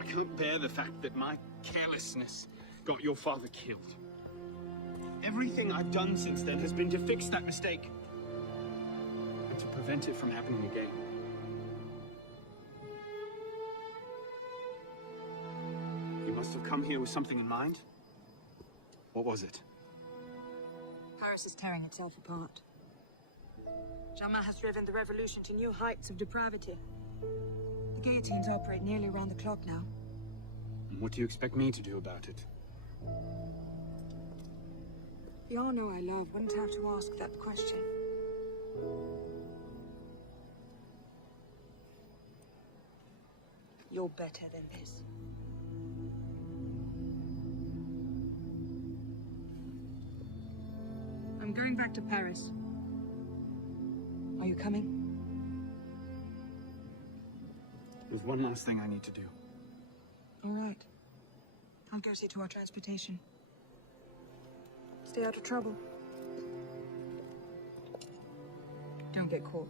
I can't bear the fact that my carelessness got your father killed. Everything I've done since then has been to fix that mistake. And to prevent it from happening again. You must have come here with something in mind. What was it? Paris is tearing itself apart. Germain has driven the revolution to new heights of depravity. The guillotines operate nearly around the clock now. And what do you expect me to do about it? The all know I love wouldn't have to ask that question. You're better than this. I'm going back to Paris. Are you coming? There's one last thing I need to do. All right. I'll go see to our transportation. Stay out of trouble. Don't get caught.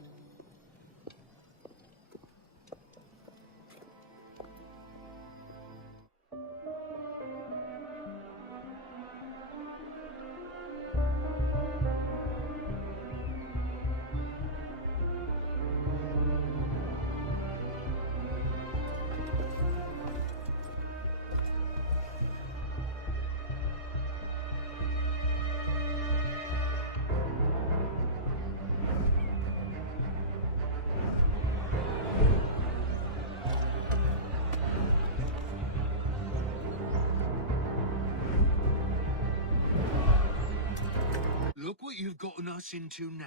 Look what you've gotten us into now.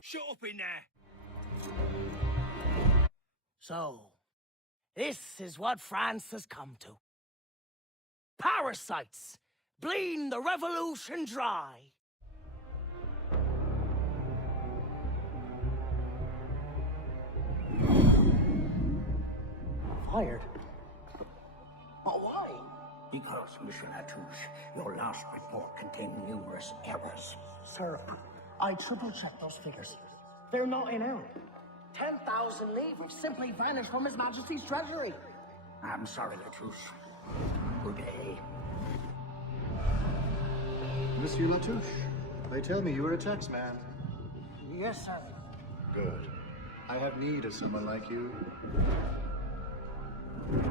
Shut up in there! So, this is what France has come to. Parasites, bleeding the revolution dry. Fired? Oh, why? Because, Monsieur Latouche, your last report contained numerous errors. Sir, I triple-checked those figures. They're not in error. 10,000 livres simply vanished from His Majesty's treasury. I'm sorry, Latouche. Good day. Monsieur Latouche, they tell me you are a taxman. Yes, sir. Good. I have need of someone like you.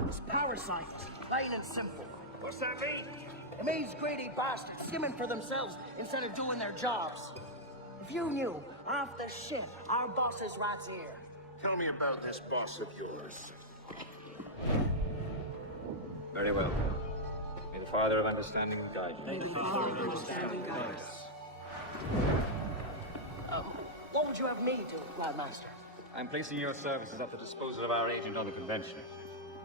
It's parasites, plain and simple. What's that mean? It means greedy bastards skimming for themselves instead of doing their jobs. If you knew half the shit our boss's rats here. Tell me about this boss of yours. Very well. May the Father of Understanding guide you. May the Father of Understanding guide us. What would you have me do, Grand Master? I'm placing your services at the disposal of our agent on the convention.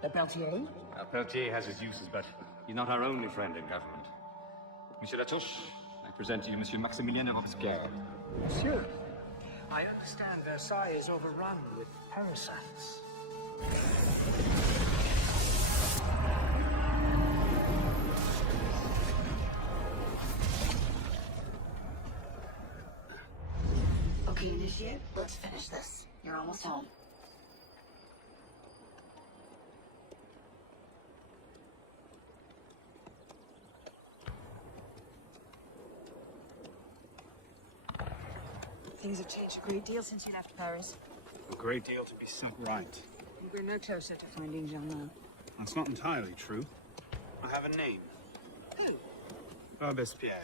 The Peltier? Peltier has his uses, but he's not our only friend in government. Monsieur Latouche, I present to you Monsieur Maximilien de Robespierre. Monsieur, I understand Versailles is overrun with parasites. Okay, Initiate, let's finish this. You're almost home. Things have changed a great deal since you left Paris. A great deal to be set right. We're no closer to finding Germain. That's not entirely true. I have a name. Who? Robespierre.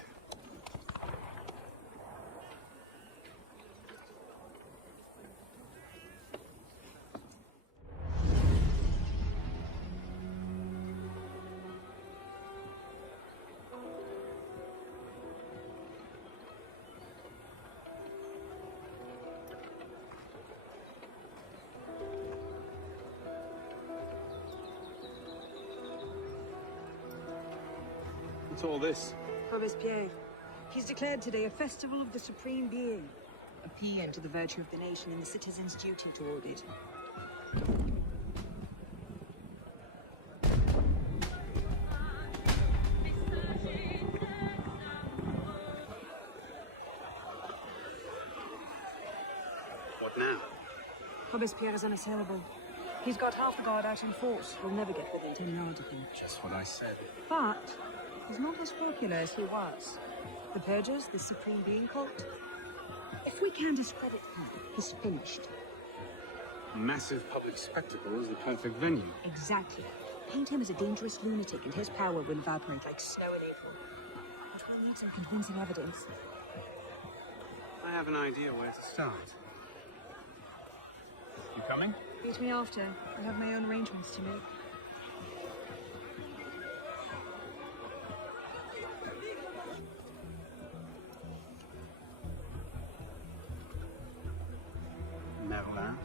all this? Robespierre. He's declared today a festival of the Supreme Being. A paean to the virtue of the nation and the citizen's duty toward it. What now? Robespierre is unassailable. He's got half the guard out in force. We'll never get within 10 yards of him. Just what I said. But he's not as popular as he was. The Purgers, the Supreme Being cult. If we can discredit him, he's finished. A massive public spectacle is the perfect venue. Exactly. Paint him as a dangerous lunatic and his power will evaporate like snow in April. But we'll need some convincing evidence. I have an idea where to start. You coming? Beat me after. I have my own arrangements to make. Merlin,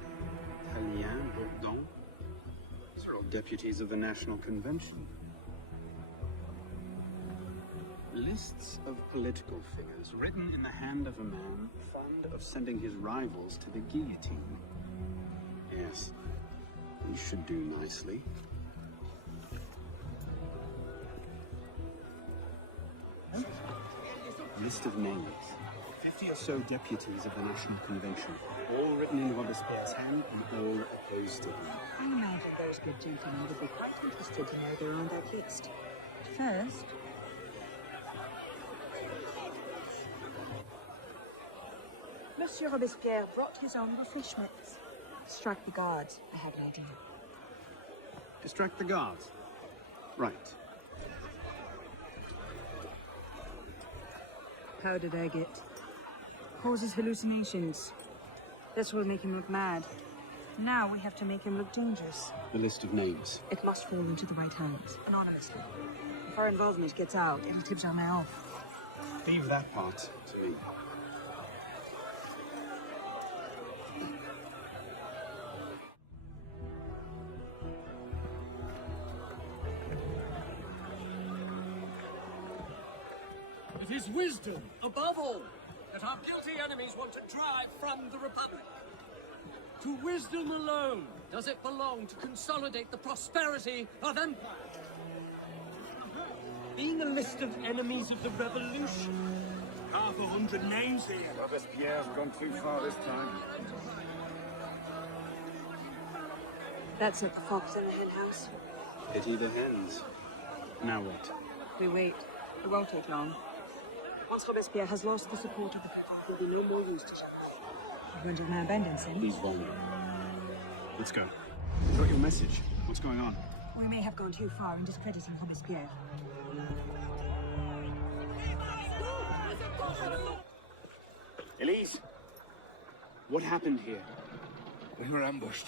Tallien, Bourdon. These are all deputies of the National Convention. Lists of political figures written in the hand of a man fond of sending his rivals to the guillotine. Yes, we should do nicely. List of names. 50 or so deputies of the National Convention, all written in Robespierre's hand and all opposed to him. I imagine those good gentlemen would be quite interested to know they're on that list. First, Monsieur Robespierre brought his own refreshments. Strike the guards. I have an idea. Distract the guards. Right. How did I get? Causes hallucinations. This will make him look mad. Now we have to make him look dangerous. The list of names. It must fall into the right hands, anonymously. If our involvement gets out, it'll tip Germain off. Leave that part to me. It is wisdom, above all, that our guilty enemies want to drive from the Republic. To wisdom alone does it belong to consolidate the prosperity of empire. Being a list of enemies of the revolution. 100 names here. Robespierre's gone too far this time. That's not the fox in the hen house. Pity the hens. Now what? We wait. It won't take long. Once Robespierre has lost the support of the people, he'll be no more use to Germain. When Germain abandons him... He's vulnerable. Let's go. Got your message. What's going on? We may have gone too far in discrediting Robespierre. Elise! What happened here? We were ambushed.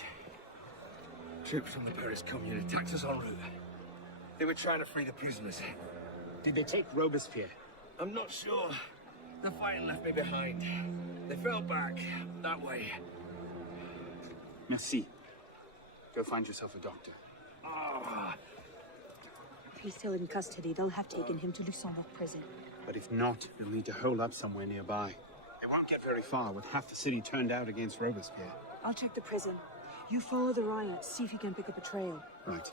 Troops from the Paris Commune attacked us en route. They were trying to free the prisoners. Did they take Robespierre? I'm not sure. The fighting left me behind. They fell back that way. Merci. Go find yourself a doctor. Ah. If he's still in custody, they'll have taken him to Luxembourg prison. But if not, you'll need to hole up somewhere nearby. They won't get very far with half the city turned out against Robespierre. I'll check the prison. You follow the riots, see if you can pick up a trail. Right.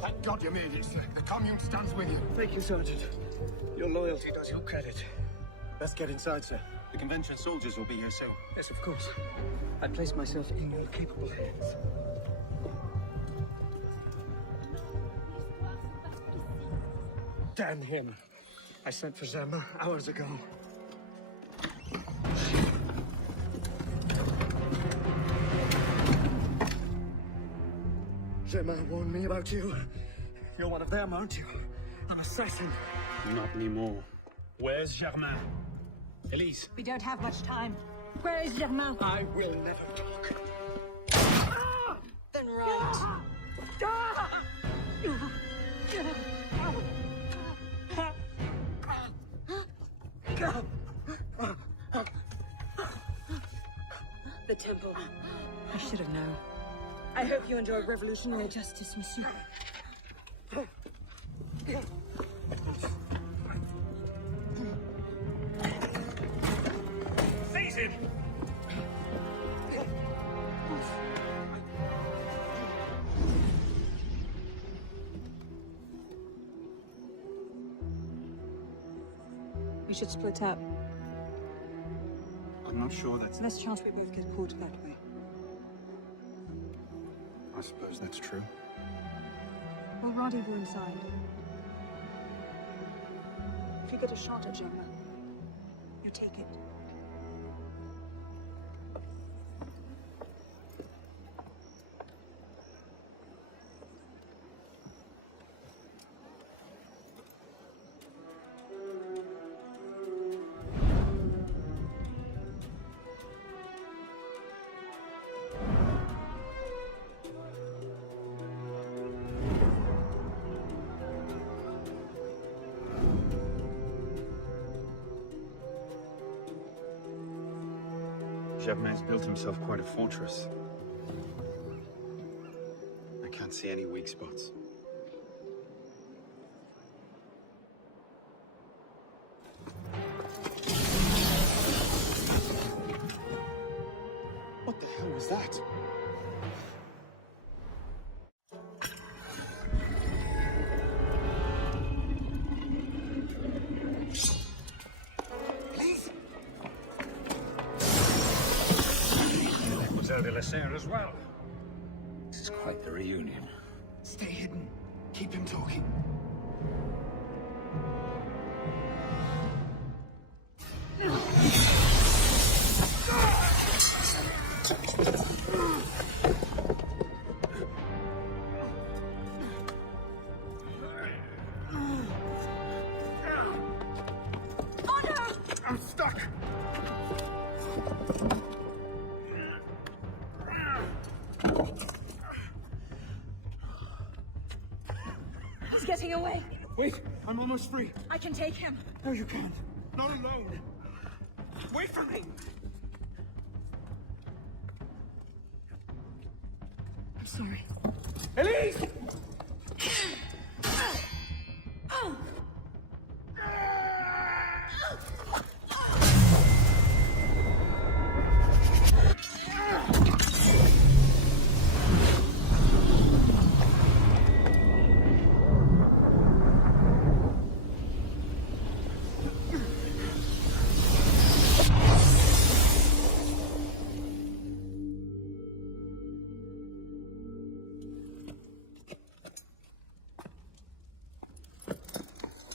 Thank God you made it, sir. The commune stands with you. Thank you, Sergeant. Your loyalty does you credit. Let's get inside, sir. The convention soldiers will be here soon. Yes, of course. I place myself in your capable hands. Damn him. I sent for Germain hours ago. Germain warned me about you. You're one of them, aren't you? An assassin. Not anymore. Where's Germain? Elise. We don't have much time. Where is Germain? I will never talk. Then right. The temple. I should have known. I hope you enjoy revolutionary justice, monsieur. We should split up. I'm not sure that's... Less chance we both get caught that way. I suppose that's true. We'll rendezvous inside. If you get a shot at Gemma, you take it. Germain's built himself quite a fortress. I can't see any weak spots. What the hell was that? De la Serre as well. This is quite the reunion. Stay hidden. Keep him talking. I'm stuck. He's getting away. Wait, I'm almost free. I can take him. No, you can't. Not alone. Wait for me. I'm sorry. Elise!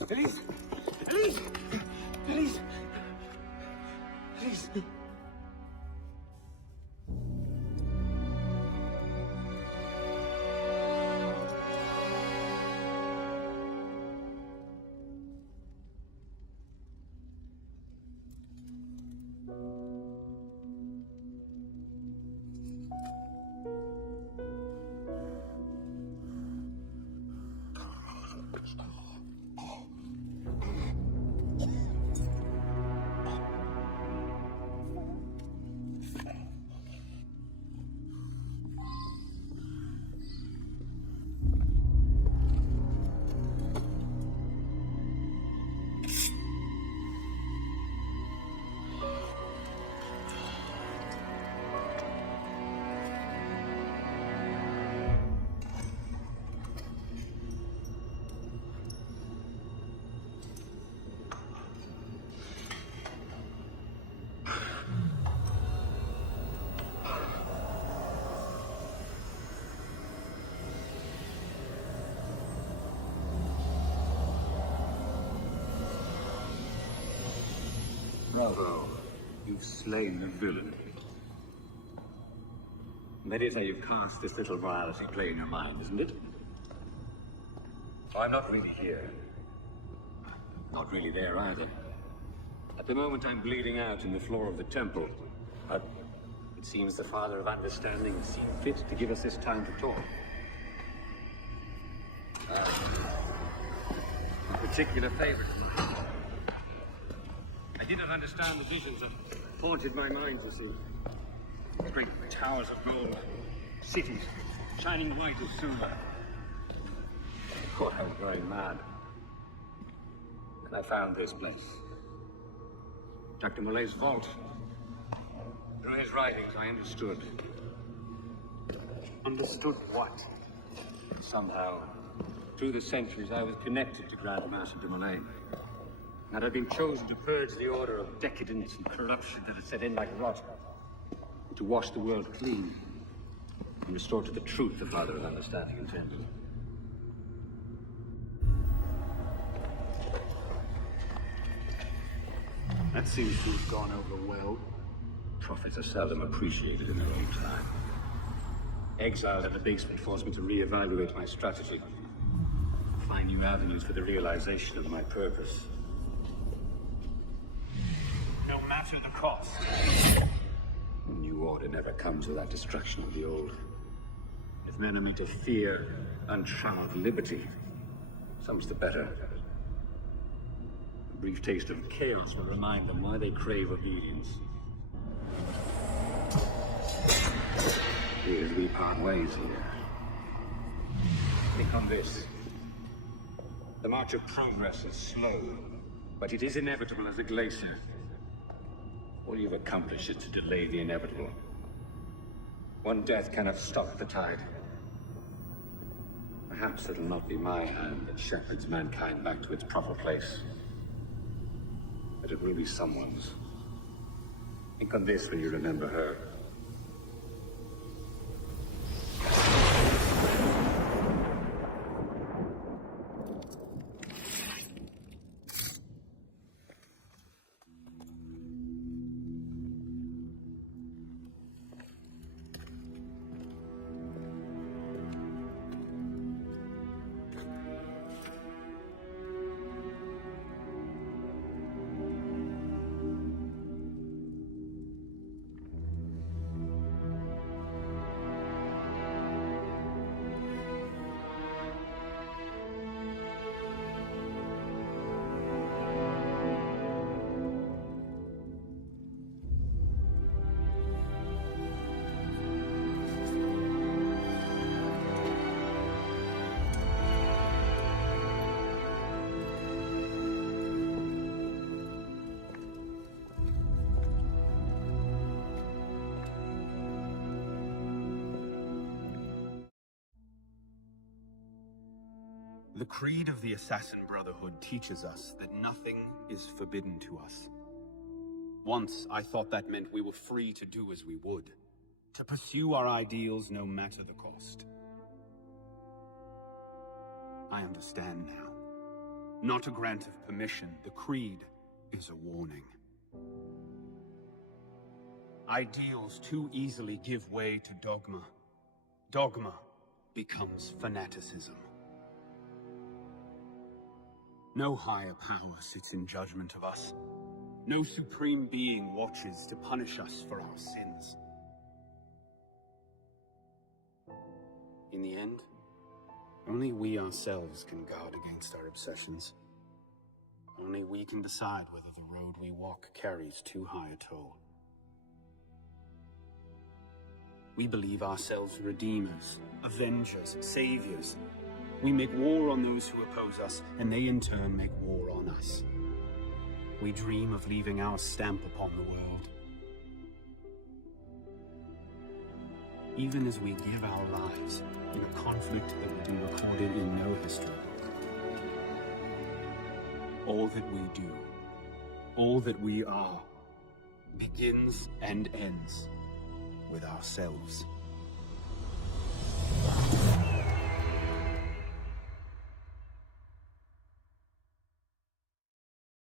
Elise! Elise! Elise! Elise! Bravo. You've slain the villain. That is how you cast this little morality play in your mind, isn't it? Oh, I'm not really here. Not really there either. At the moment, I'm bleeding out in the floor of the temple. But it seems the Father of Understanding seemed fit to give us this time to talk. A particular favorite of mine. I did not understand the visions that haunted my mind, you see. Great towers of gold, cities shining white as silver. Oh, I was going mad. And I found this place. Dr. Mollet's vault. Through his writings, I understood. Understood what? Somehow, through the centuries, I was connected to Grandmaster de Mollet. Had I been chosen to purge the order of decadence and corruption that had set in like rot, to wash the world clean, and restore to the truth the Father of Understanding intended. That seems to have gone over well. Prophets are seldom appreciated in their own time. Exiled in the basement forced me to reevaluate my strategy, find new avenues for the realization of my purpose. No matter the cost. A new order never comes without destruction of the old. If men are meant to fear untrammeled liberty, so much the better. A brief taste of chaos will remind them why they crave obedience. As we part ways here. Think on this. The march of progress is slow, but it is inevitable as a glacier. All you've accomplished is to delay the inevitable. One death cannot stop the tide. Perhaps it'll not be my hand that shepherds mankind back to its proper place. But it will be someone's. Think on this when you remember her. The creed of the Assassin Brotherhood teaches us that nothing is forbidden to us. Once, I thought that meant we were free to do as we would, to pursue our ideals no matter the cost. I understand now. Not a grant of permission, the creed is a warning. Ideals too easily give way to dogma. Dogma becomes fanaticism. No higher power sits in judgment of us. No supreme being watches to punish us for our sins. In the end, only we ourselves can guard against our obsessions. Only we can decide whether the road we walk carries too high a toll. We believe ourselves redeemers, avengers, saviors. We make war on those who oppose us, and they in turn make war on us. We dream of leaving our stamp upon the world. Even as we give our lives in a conflict that will be recorded in no history book. All that we do, all that we are, begins and ends with ourselves.